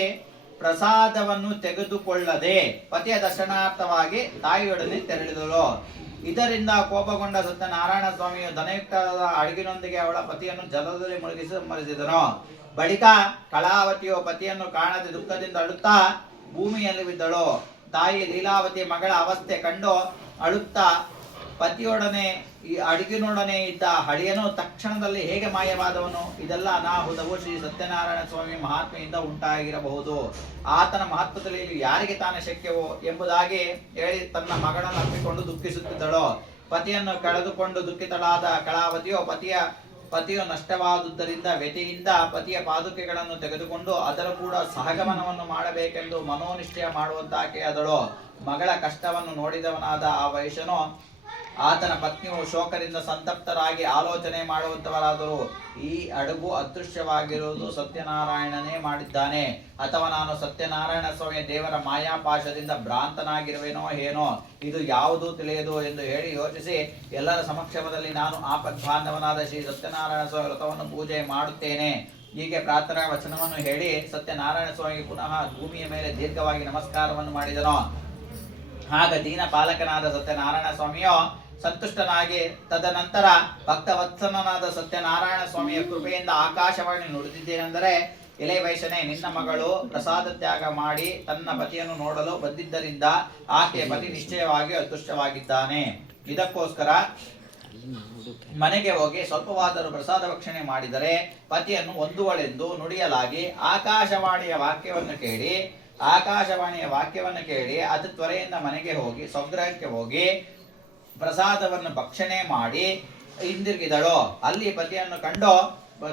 ಪ್ರಸಾದವನ್ನು ತೆಗೆದುಕೊಳ್ಳದೆ ಪತಿಯ ದರ್ಶನಾರ್ಥವಾಗಿ ತಾಯಿಯೊಡನೆ ತೆರಳಿದಳು. ಇದರಿಂದ ಕೋಪಗೊಂಡ ಸತ್ಯನಾರಾಯಣ ಸ್ವಾಮಿಯು ದನಯುಕ್ತದ ಅಡುಗಿನೊಂದಿಗೆ ಅವಳ ಪತಿಯನ್ನು ಜಲದಲ್ಲಿ ಮುಳುಗಿಸಿ ಸಂಬರಿಸಿದನು ಬಳಿಕ ಕಳಾವತಿಯು ಪತಿಯನ್ನು ಕಾಣದೆ ದುಃಖದಿಂದ ಅಳುತ್ತಾ ಭೂಮಿಯಲ್ಲಿ ಬಿದ್ದಳು. ತಾಯಿ ಲೀಲಾವತಿ ಮಗಳ ಅವಸ್ಥೆ ಕಂಡು ಅಳುತ್ತಾ ಪತಿಯೊಡನೆ ಈ ಅಡುಗಿನೊಡನೆ ಇದ್ದ ಹಳಿಯನು ತಕ್ಷಣದಲ್ಲಿ ಹೇಗೆ ಮಾಯವಾದವನು? ಇದೆಲ್ಲ ಅನಾಹುತವು ಶ್ರೀ ಸತ್ಯನಾರಾಯಣ ಸ್ವಾಮಿ ಮಹಾತ್ಮೆಯಿಂದ ಉಂಟಾಗಿರಬಹುದು. ಆತನ ಮಹತ್ವದಲ್ಲಿ ಯಾರಿಗೆ ತಾನೇ ಶಕ್ಯವೋ ಎಂಬುದಾಗಿ ಹೇಳಿ ತನ್ನ ಮಗಳನ್ನು ಅಪ್ಪಿಕೊಂಡು ದುಃಖಿಸುತ್ತಿದ್ದಳು. ಪತಿಯನ್ನು ಕಳೆದುಕೊಂಡು ದುಃಖಿತಳಾದ ಕಳಾವತಿಯು ಪತಿಯ, ಪತಿಯು ನಷ್ಟವಾದುದರಿಂದ ವ್ಯತಿಯಿಂದ ಪತಿಯ ಪಾದುಕೆಗಳನ್ನು ತೆಗೆದುಕೊಂಡು ಅದರ ಕೂಡ ಸಹಗಮನವನ್ನು ಮಾಡಬೇಕೆಂದು ಮನೋನಿಶ್ಚಯ ಮಾಡುವಂತಾಕೆ ಆದಳು. ಮಗಳ ಕಷ್ಟವನ್ನು ನೋಡಿದವನಾದ ಆ ವೈಶ್ಯನು ಆತನ ಪತ್ನಿಯು ಶೋಕದಿಂದ ಸಂತಪ್ತರಾಗಿ ಆಲೋಚನೆ ಮಾಡುವಂತವರಾದರು ಈ ಅಡುಗು ಅದೃಶ್ಯವಾಗಿರುವುದು ಸತ್ಯನಾರಾಯಣನೇ ಮಾಡಿದ್ದಾನೆ. ಅಥವಾ ನಾನು ಸತ್ಯನಾರಾಯಣ ಸ್ವಾಮಿ ದೇವರ ಮಾಯಾಪಾಶದಿಂದ ಭ್ರಾಂತನಾಗಿರುವೆನೋ ಏನೋ, ಇದು ಯಾವುದು ತಿಳಿಯದು ಎಂದು ಹೇಳಿ ಯೋಚಿಸಿ, ಎಲ್ಲರ ಸಮಕ್ಷಮದಲ್ಲಿ ನಾನು ಆಪದ್ಬಾಂಧವನಾದ ಶ್ರೀ ಸತ್ಯನಾರಾಯಣ ಸ್ವಾಮಿ ವ್ರತವನ್ನು ಪೂಜೆ ಮಾಡುತ್ತೇನೆ. ಹೀಗೆ ಪ್ರಾರ್ಥನಾ ವಚನವನ್ನು ಹೇಳಿ ಸತ್ಯನಾರಾಯಣ ಸ್ವಾಮಿ ಪುನಃ ಭೂಮಿಯ ಮೇಲೆ ದೀರ್ಘವಾಗಿ ನಮಸ್ಕಾರವನ್ನು ಮಾಡಿದನು. ಆಗ ದೀನ ಪಾಲಕನಾದ ಸತ್ಯನಾರಾಯಣ ಸ್ವಾಮಿಯು ಸಂತುಷ್ಟನಾಗಿ ತದನಂತರ ಭಕ್ತವತ್ಸಲನಾದ ಸತ್ಯನಾರಾಯಣ ಸ್ವಾಮಿಯ ಕೃಪೆಯಿಂದ ಆಕಾಶವಾಣಿ ನುಡಿದಿದ್ದೇನೆಂದರೆ, ಎಲೆ ವೈಶನೆ ನಿನ್ನ ಮಗಳು ಪ್ರಸಾದ ತ್ಯಾಗ ಮಾಡಿ ತನ್ನ ಪತಿಯನ್ನು ನೋಡಲು ಬಂದಿದ್ದರಿಂದ ಆಕೆ ಪತಿ ನಿಶ್ಚಯವಾಗಿ ಅದೃಷ್ಟವಾಗಿದ್ದಾನೆ. ಇದಕ್ಕೋಸ್ಕರ ಮನೆಗೆ ಹೋಗಿ ಸ್ವಲ್ಪವಾದರೂ ಪ್ರಸಾದ ಭಕ್ಷಣೆ ಮಾಡಿದರೆ ಪತಿಯನ್ನು ಹೊಂದುವಳೆಂದು ನುಡಿಯಲಾಗಿ ಆಕಾಶವಾಣಿಯ ವಾಕ್ಯವನ್ನು ಕೇಳಿ ಆಕಾಶವಾಣಿಯ ವಾಕ್ಯವನ್ನು ಕೇಳಿ ಅದು ತ್ವರೆಯಿಂದ ಮನೆಗೆ ಹೋಗಿ, ಸ್ವಗ್ರಹಕ್ಕೆ ಹೋಗಿ ಪ್ರಸಾದವನ್ನು ಭಕ್ಷಣೆ ಮಾಡಿ ಹಿಂದಿರುಗಿದಳು, ಅಲ್ಲಿ ಪತಿಯನ್ನು ಕಂಡು,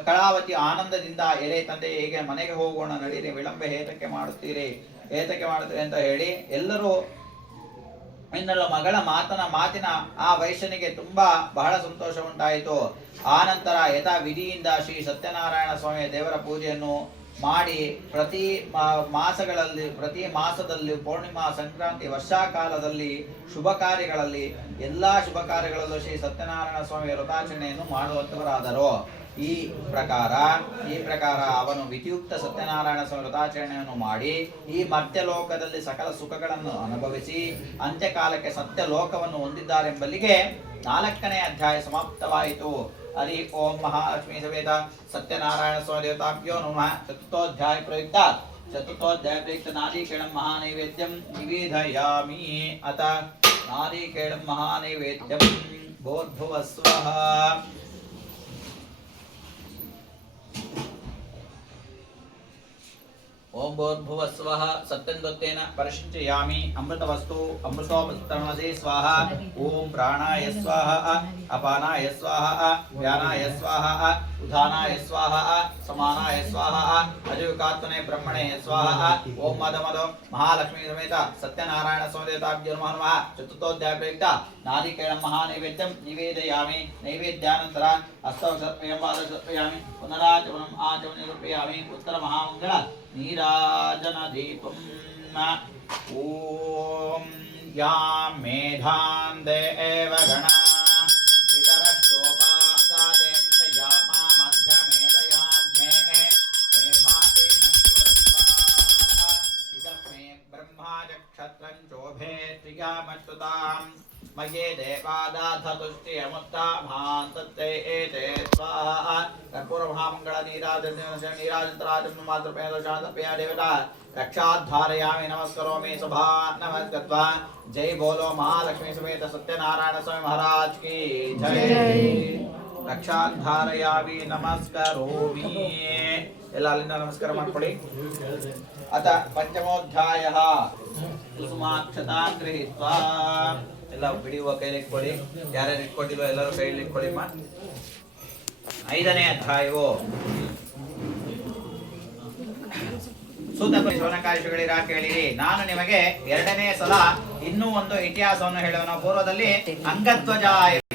ಕಳಾವತಿ ಆನಂದದಿಂದ ಎಲೆ ತಂದೆ, ಹೇಗೆ ಮನೆಗೆ ಹೋಗೋಣ ನಡೀರಿ ವಿಳಂಬ ಏತಕ್ಕೆ ಮಾಡುತ್ತೀರಿ ಏತಕ್ಕೆ ಮಾಡುತ್ತೀರಿ ಅಂತ ಹೇಳಿ ಎಲ್ಲರೂ ಇನ್ನೆಲ್ಲ ಮಗಳ ಮಾತನ, ಮಾತಿನ ಆ ವೈಶ್ಯನಿಗೆ ತುಂಬಾ ಬಹಳ ಸಂತೋಷ ಉಂಟಾಯಿತು. ಆನಂತರ ಯಥಾ ವಿಧಿಯಿಂದ ಶ್ರೀ ಸತ್ಯನಾರಾಯಣ ಸ್ವಾಮಿಯ ದೇವರ ಪೂಜೆಯನ್ನು ಮಾಡಿ ಪ್ರತಿ ಮಾಸಗಳಲ್ಲಿ, ಪ್ರತಿ ಮಾಸದಲ್ಲಿ, ಪೂರ್ಣಿಮಾ, ಸಂಕ್ರಾಂತಿ, ವರ್ಷಾಕಾಲದಲ್ಲಿ, ಶುಭ ಕಾರ್ಯಗಳಲ್ಲಿ, ಎಲ್ಲಾ ಶುಭ ಕಾರ್ಯಗಳಲ್ಲೂ ಶ್ರೀ ಸತ್ಯನಾರಾಯಣ ಸ್ವಾಮಿಯ ವ್ರತಾಚರಣೆಯನ್ನು ಮಾಡುವಂತವರಾದರು ಈ ಪ್ರಕಾರ ಈ ಪ್ರಕಾರ ಅವನು ವಿಧಿಯುಕ್ತ ಸತ್ಯನಾರಾಯಣ ಸ್ವಾಮಿ ವ್ರತಾಚರಣೆಯನ್ನು ಮಾಡಿ, ಈ ಮರ್ತ್ಯಲೋಕದಲ್ಲಿ ಸಕಲ ಸುಖಗಳನ್ನು ಅನುಭವಿಸಿ, ಅಂತ್ಯಕಾಲಕ್ಕೆ ಸತ್ಯಲೋಕವನ್ನು ಹೊಂದಿದ್ದಾರೆಂಬಲ್ಲಿಗೆ ನಾಲ್ಕನೇ ಅಧ್ಯಾಯ ಸಮಾಪ್ತವಾಯಿತು. ಹರಿ ಓಂ ಮಹಾಲಕ್ಷ್ಮೀ ಸಮೇತ ಸತ್ಯನಾರಾಯಣ ಸ್ವಾಮಿ ದೇವತಾಭ್ಯೋ ನಮಃ ಚತುರ್ಥೋಧ್ಯಾಯ ಪ್ರಯುಕ್ತ ಚತುರ್ಥೋಧ್ಯಾಯ ಪ್ರಯುಕ್ತ ನಾರೀಕೇಳಂ ಮಹಾನೈವೇದ್ಯಂ ನಿವೇದಯಾಮಿ ಅತ ನಾರೀಕೇಳಂ ಮಹಾನೈವೇದ್ಯಂ ఓం భోర్భువస్వ సత్యందొత్తేన పరిశుద్ధయామి అమృతవస్తు అమృతోమృతమసే స్వాహ. ఓం ప్రాణాయ స్వాహ. అపానాయ స్వాహ. వ్యానాయ స్వాహ. ఉదానాయ స్వాహ సమానాయ స్వాహ అజుకాత్మనే బ్రహ్మణే స్వాహ. ఓం మదమదో మహాలక్ష్మీ సమేత సత్యనారాయణ సమేతాభ్యో నమ చతుర్థోధ్యాపేక్త నారికేళం మహానైవేద్యం నివేదయామి నైవేద్యానంతర అష్టవసర్పయం వాదసర్పయామి పునరాచమనం ఆచమన నిరూపయామి ఉత్తర మహామంగళ నీరాజన దీపం ఓం యాం మేధాం దేవ గణ ఇతరస్తోపాసాదేంతయామ च क्षत्रं चोभे त्रियामच्युताम् मये देवादाधतुष्टियमुत्तामान्तत्ते एते स्वाहा कर्पूरमहामङ्गल नीराजन नीराजन्तराजं मातृपेदशान्तपया देवता रक्षाद्धारयामि नमस्करोमि सभा नमस्कृत्वा जय बोलो महालक्ष्मी समेत सत्यनारायण स्वामी महाराज की जय रक्षाद्धारयामि नमस्करोमि ಎಲ್ಲ ಅಲ್ಲಿಂದ ನಮಸ್ಕಾರ ಮಾಡ್ಕೊಳ್ಳಿ ಅತ ಪಂಚಮೋಧ್ಯಾಯ ಕುಸುಮಾಕ್ಷತಾ ಗೃಹೀತ್ವಾ ಎಲ್ಲ ಬಿಡಿಯುವ ಕೈಲಿ ಇಟ್ಕೊಳ್ಳಿ. ಯಾರ್ಯಾರು ಇಟ್ಕೊಂಡಿಲ್ವೋ ಎಲ್ಲರೂ ಕೈಲಿ ಇಟ್ಕೊಳ್ಳಿಮ್ಮ ಐದನೇ ಅಧ್ಯಾಯವು? ಸೂತ ಶಿವನಕಾಶಿಗಳಿರ ಕೇಳಿರಿ. ನಾನು ನಿಮಗೆ ಎರಡನೇ ಸಲ ಇನ್ನೂ ಒಂದು ಇತಿಹಾಸವನ್ನು ಹೇಳುವನು. ಪೂರ್ವದಲ್ಲಿ ಅಂಗತ್ವಜ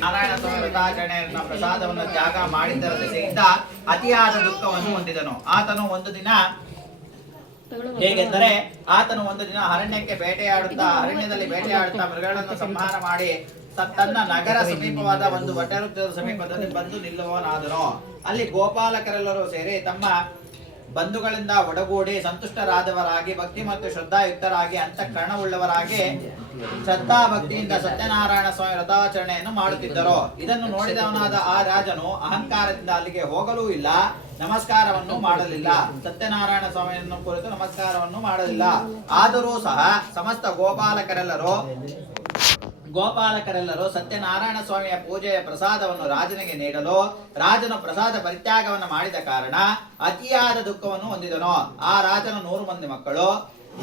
ನಾರಾಯಣ ಸ್ವಾಮಿ ವ್ರತಾಚರಣೆಯನ್ನ ಪ್ರಸಾದವನ್ನು ತ್ಯಾಗ ಮಾಡಿದ್ದರ ದೆಸೆಯಿಂದ ಅತಿಯಾದ ದುಃಖವನ್ನು ಹೊಂದಿದನು. ಆತನು ಒಂದು ದಿನ ಹೇಗೆಂದರೆ ಆತನು ಒಂದು ದಿನ ಅರಣ್ಯಕ್ಕೆ ಬೇಟೆಯಾಡುತ್ತಾ ಅರಣ್ಯದಲ್ಲಿ ಬೇಟೆಯಾಡುತ್ತಾ ಮೃಗಗಳನ್ನು ಸಂಹಾರ ಮಾಡಿ ತನ್ನ ನಗರ ಸಮೀಪವಾದ ಒಂದು ವಟವೃತ್ತದ ಸಮೀಪದಲ್ಲಿ ಬಂದು ನಿಲ್ಲುವವನಾದನು. ಅಲ್ಲಿ ಗೋಪಾಲಕರೆಲ್ಲರೂ ಸೇರಿ ತಮ್ಮ ಬಂಧುಗಳಿಂದ ಒಡಗೂಡಿ ಸಂತುಷ್ಟರಾದವರಾಗಿ ಭಕ್ತಿ ಮತ್ತು ಶ್ರದ್ಧಾಯುಕ್ತರಾಗಿ ಅಂತಃಕರಣವುಳ್ಳವರಾಗಿ ಶ್ರದ್ಧಾ ಭಕ್ತಿಯಿಂದ ಸತ್ಯನಾರಾಯಣ ಸ್ವಾಮಿ ವ್ರತಾಚರಣೆಯನ್ನು ಮಾಡುತ್ತಿದ್ದರು. ಇದನ್ನು ನೋಡಿದವನಾದ ಆ ರಾಜನು ಅಹಂಕಾರದಿಂದ ಅಲ್ಲಿಗೆ ಹೋಗಲೂ ಇಲ್ಲ. ನಮಸ್ಕಾರವನ್ನು ಮಾಡಲಿಲ್ಲ. ಸತ್ಯನಾರಾಯಣ ಸ್ವಾಮಿಯನ್ನು ಕುರಿತು ನಮಸ್ಕಾರವನ್ನು ಮಾಡಲಿಲ್ಲ. ಆದರೂ ಸಹ ಸಮಸ್ತ ಗೋಪಾಲಕರೆಲ್ಲರೂ ಗೋಪಾಲಕರೆಲ್ಲರೂ ಸತ್ಯನಾರಾಯಣ ಸ್ವಾಮಿಯ ಪೂಜೆಯ ಪ್ರಸಾದವನ್ನು ರಾಜನಿಗೆ ನೀಡಲು, ರಾಜನು ಪ್ರಸಾದ ಪರಿತ್ಯಾಗವನ್ನು ಮಾಡಿದ ಕಾರಣ ಅತಿಯಾದ ದುಃಖವನ್ನು ಹೊಂದಿದನು. ಆ ರಾಜನ ನೂರು ಮಂದಿ ಮಕ್ಕಳು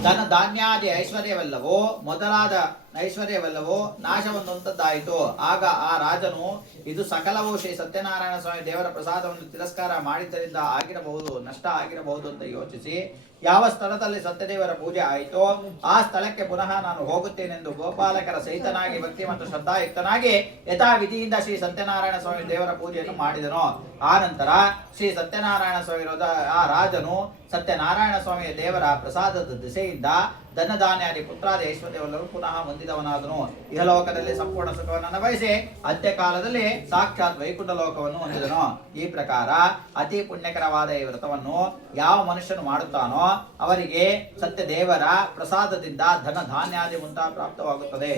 ಧನ ಧಾನ್ಯಾದಿ ಐಶ್ವರ್ಯವೆಲ್ಲವೋ, ಮೊದಲಾದ ಐಶ್ವರ್ಯವೆಲ್ಲವೋ ನಾಶವನ್ನುಂಟದ್ದಾಯಿತು ಆಗ ಆ ರಾಜನು, ಇದು ಸಕಲವು ಶ್ರೀ ಸತ್ಯನಾರಾಯಣ ಸ್ವಾಮಿ ದೇವರ ಪ್ರಸಾದವನ್ನು ತಿರಸ್ಕಾರ ಮಾಡಿದ್ದರಿಂದ ಆಗಿರಬಹುದು, ನಷ್ಟ ಆಗಿರಬಹುದು ಅಂತ ಯೋಚಿಸಿ ಯಾವ ಸ್ಥಳದಲ್ಲಿ ಸತ್ಯದೇವರ ಪೂಜೆ ಆಯಿತೋ ಆ ಸ್ಥಳಕ್ಕೆ ಪುನಃ ನಾನು ಹೋಗುತ್ತೇನೆಂದು ಗೋಪಾಲಕರ ಸಹಿತನಾಗಿ ಭಕ್ತಿ ಮತ್ತು ಶ್ರದ್ಧಾಯುಕ್ತನಾಗಿ ಯಥಾವಿಧಿಯಿಂದ ಶ್ರೀ ಸತ್ಯನಾರಾಯಣ ಸ್ವಾಮಿ ದೇವರ ಪೂಜೆಯನ್ನು ಮಾಡಿದನು. ಆ ನಂತರ ಶ್ರೀ ಸತ್ಯನಾರಾಯಣ ಸ್ವಾಮಿ ಆ ರಾಜನು ಸತ್ಯನಾರಾಯಣ ಸ್ವಾಮಿಯ ದೇವರ ಪ್ರಸಾದದ ದಿಸೆಯಿಂದ ಧನಧಾನ್ಯಾದಿ ಪುತ್ರಾದಿ ಐಶ್ವರ್ಯವೆಲ್ಲರೂ ಪುನಃ ಹೊಂದಿದವನಾದನು. ಇಹಲೋಕದಲ್ಲಿ ಸಂಪೂರ್ಣ ಸುಖವನ್ನು ಅನುಭವಿಸಿ ಅಂತ್ಯಕಾಲದಲ್ಲಿ ಸಾಕ್ಷಾತ್ ವೈಕುಂಠ ಲೋಕವನ್ನು ಹೊಂದಿದನು. ಈ ಪ್ರಕಾರ ಅತಿ ಪುಣ್ಯಕರವಾದ ಈ ವ್ರತವನ್ನು ಯಾವ ಮನುಷ್ಯನು ಮಾಡುತ್ತಾನೋ ಅವರಿಗೆ ಸತ್ಯ ದೇವರ ಪ್ರಸಾದದಿಂದ ಧನ ಧಾನ್ಯಾದಿ ಮುಂತಾದ ಪ್ರಾಪ್ತವಾಗುತ್ತದೆ.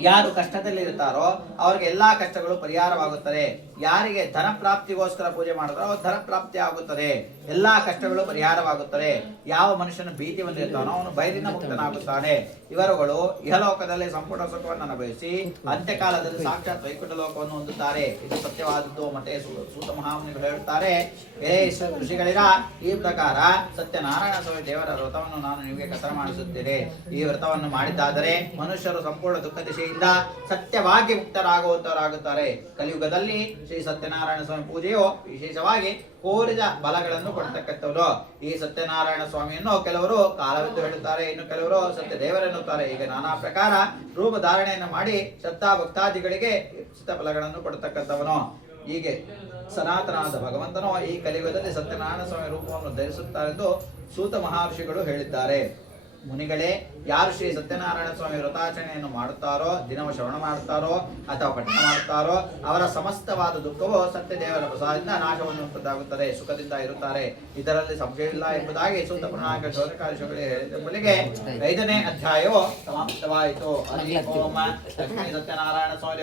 ಯಾರು ಕಷ್ಟದಲ್ಲಿರುತ್ತಾರೋ ಅವ್ರಿಗೆ ಎಲ್ಲಾ ಕಷ್ಟಗಳು ಪರಿಹಾರವಾಗುತ್ತದೆ. ಯಾರಿಗೆ ಧನ ಪ್ರಾಪ್ತಿಗೋಸ್ಕರ ಪೂಜೆ ಮಾಡಿದ್ರೆ ಅವ್ರ ಧನ ಪ್ರಾಪ್ತಿ ಆಗುತ್ತದೆ. ಎಲ್ಲಾ ಕಷ್ಟಗಳು ಪರಿಹಾರವಾಗುತ್ತದೆ. ಯಾವ ಮನುಷ್ಯನ ಭೀತಿ ಹೊಂದಿರ್ತಾನೋ ಅವನು ಭಯದಿಂದ ಮುಕ್ತನಾಗುತ್ತಾನೆ. ಇವರುಗಳು ಇಹಲೋಕದಲ್ಲಿ ಸಂಪೂರ್ಣ ಸುಖವನ್ನು ಅನುಭವಿಸಿ ಅಂತ್ಯಕಾಲದಲ್ಲಿ ಸಾಕ್ಷಾತ್ ವೈಕುಂಠ ಲೋಕವನ್ನು ಹೊಂದುತ್ತಾರೆ. ಇದು ಸತ್ಯವಾದದ್ದು ಮತ್ತೆ ಸೂತ ಮಹಾಮುನಿಗಳು ಹೇಳುತ್ತಾರೆ. ಸ- ಋಷಿಗಳಿರ, ಈ ಪ್ರಕಾರ ಸತ್ಯನಾರಾಯಣ ಸ್ವಾಮಿ ದೇವರ ವ್ರತವನ್ನು ನಾನು ನಿಮಗೆ ಕಥನ ಮಾಡಿಸುತ್ತೇನೆ. ಈ ವ್ರತವನ್ನು ಮಾಡಿದ್ದಾದರೆ ಮನುಷ್ಯರು ಸಂಪೂರ್ಣ ದುಃಖ ದಿಶೆಯಿಂದ ಸತ್ಯವಾಗಿ ಮುಕ್ತರಾಗುವಂತವರಾಗುತ್ತಾರೆ ಕಲಿಯುಗದಲ್ಲಿ ಶ್ರೀ ಸತ್ಯನಾರಾಯಣ ಸ್ವಾಮಿ ಪೂಜೆಯು ವಿಶೇಷವಾಗಿ ಕೋರಿದ ಬಲಗಳನ್ನು ಕೊಡ್ತಕ್ಕಂಥವ್ರು ಈ ಸತ್ಯನಾರಾಯಣ ಸ್ವಾಮಿಯನ್ನು ಕೆಲವರು ಕಾಲವೆಂದು ಹೇಳುತ್ತಾರೆ, ಇನ್ನು ಕೆಲವರು ಸತ್ಯ ದೇವರೆನ್ನುತ್ತಾರೆ ಈಗ ನಾನಾ ಪ್ರಕಾರ ರೂಪ ಧಾರಣೆಯನ್ನು ಮಾಡಿ ಶ್ರದ್ಧಾ ಭಕ್ತಾದಿಗಳಿಗೆ ಉಚಿತ ಫಲಗಳನ್ನು ಕೊಡ್ತಕ್ಕಂಥವನು. ಹೀಗೆ ಸನಾತನಾದ ಭಗವಂತನು ಈ ಕಲಿಯುಗದಲ್ಲಿ ಸತ್ಯನಾರಾಯಣ ಸ್ವಾಮಿ ರೂಪವನ್ನು ಧರಿಸುತ್ತಾರೆಂದು ಸೂತ ಮಹರ್ಷಿಗಳು ಹೇಳಿದ್ದಾರೆ. ಮುನಿಗಳೇ, ಯಾರು ಶ್ರೀ ಸತ್ಯನಾರಾಯಣ ಸ್ವಾಮಿ ವ್ರತಾಚರಣೆಯನ್ನು ಮಾಡುತ್ತಾರೋ, ದಿನವ ಶ್ರವಣ ಮಾಡುತ್ತಾರೋ, ಅಥವಾ ಪಠಣ ಮಾಡುತ್ತಾರೋ, ಅವರ ಸಮಸ್ತವಾದ ದುಃಖವು ಸತ್ಯದೇವರ ಪ್ರಸಾದದಿಂದ ನಾಶವನ್ನು ಉಂಟಾಗುತ್ತದೆ ಸುಖದಿಂದ ಇರುತ್ತಾರೆ. ಇದರಲ್ಲಿ ಸಂಶಯವಿಲ್ಲ ಎಂಬುದಾಗಿ ಸೂತ ಪ್ರಣಾಯಕ ಶೋಧಕಾರಿ ಬಳಿಗೆ ಐದನೇ ಅಧ್ಯಾಯವು ಸಮಾಪ್ತವಾಯಿತು. ಲಕ್ಷ್ಮೀ, ಸತ್ಯನಾರಾಯಣ ಸ್ವಾಮಿ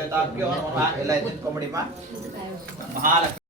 ಎಲ್ಲ ಎತ್ತಿಟ್ಕೊಂಬಿಡಿಮ್ಮ ಮಹಾಲಕ್ಷ್ಮಿ.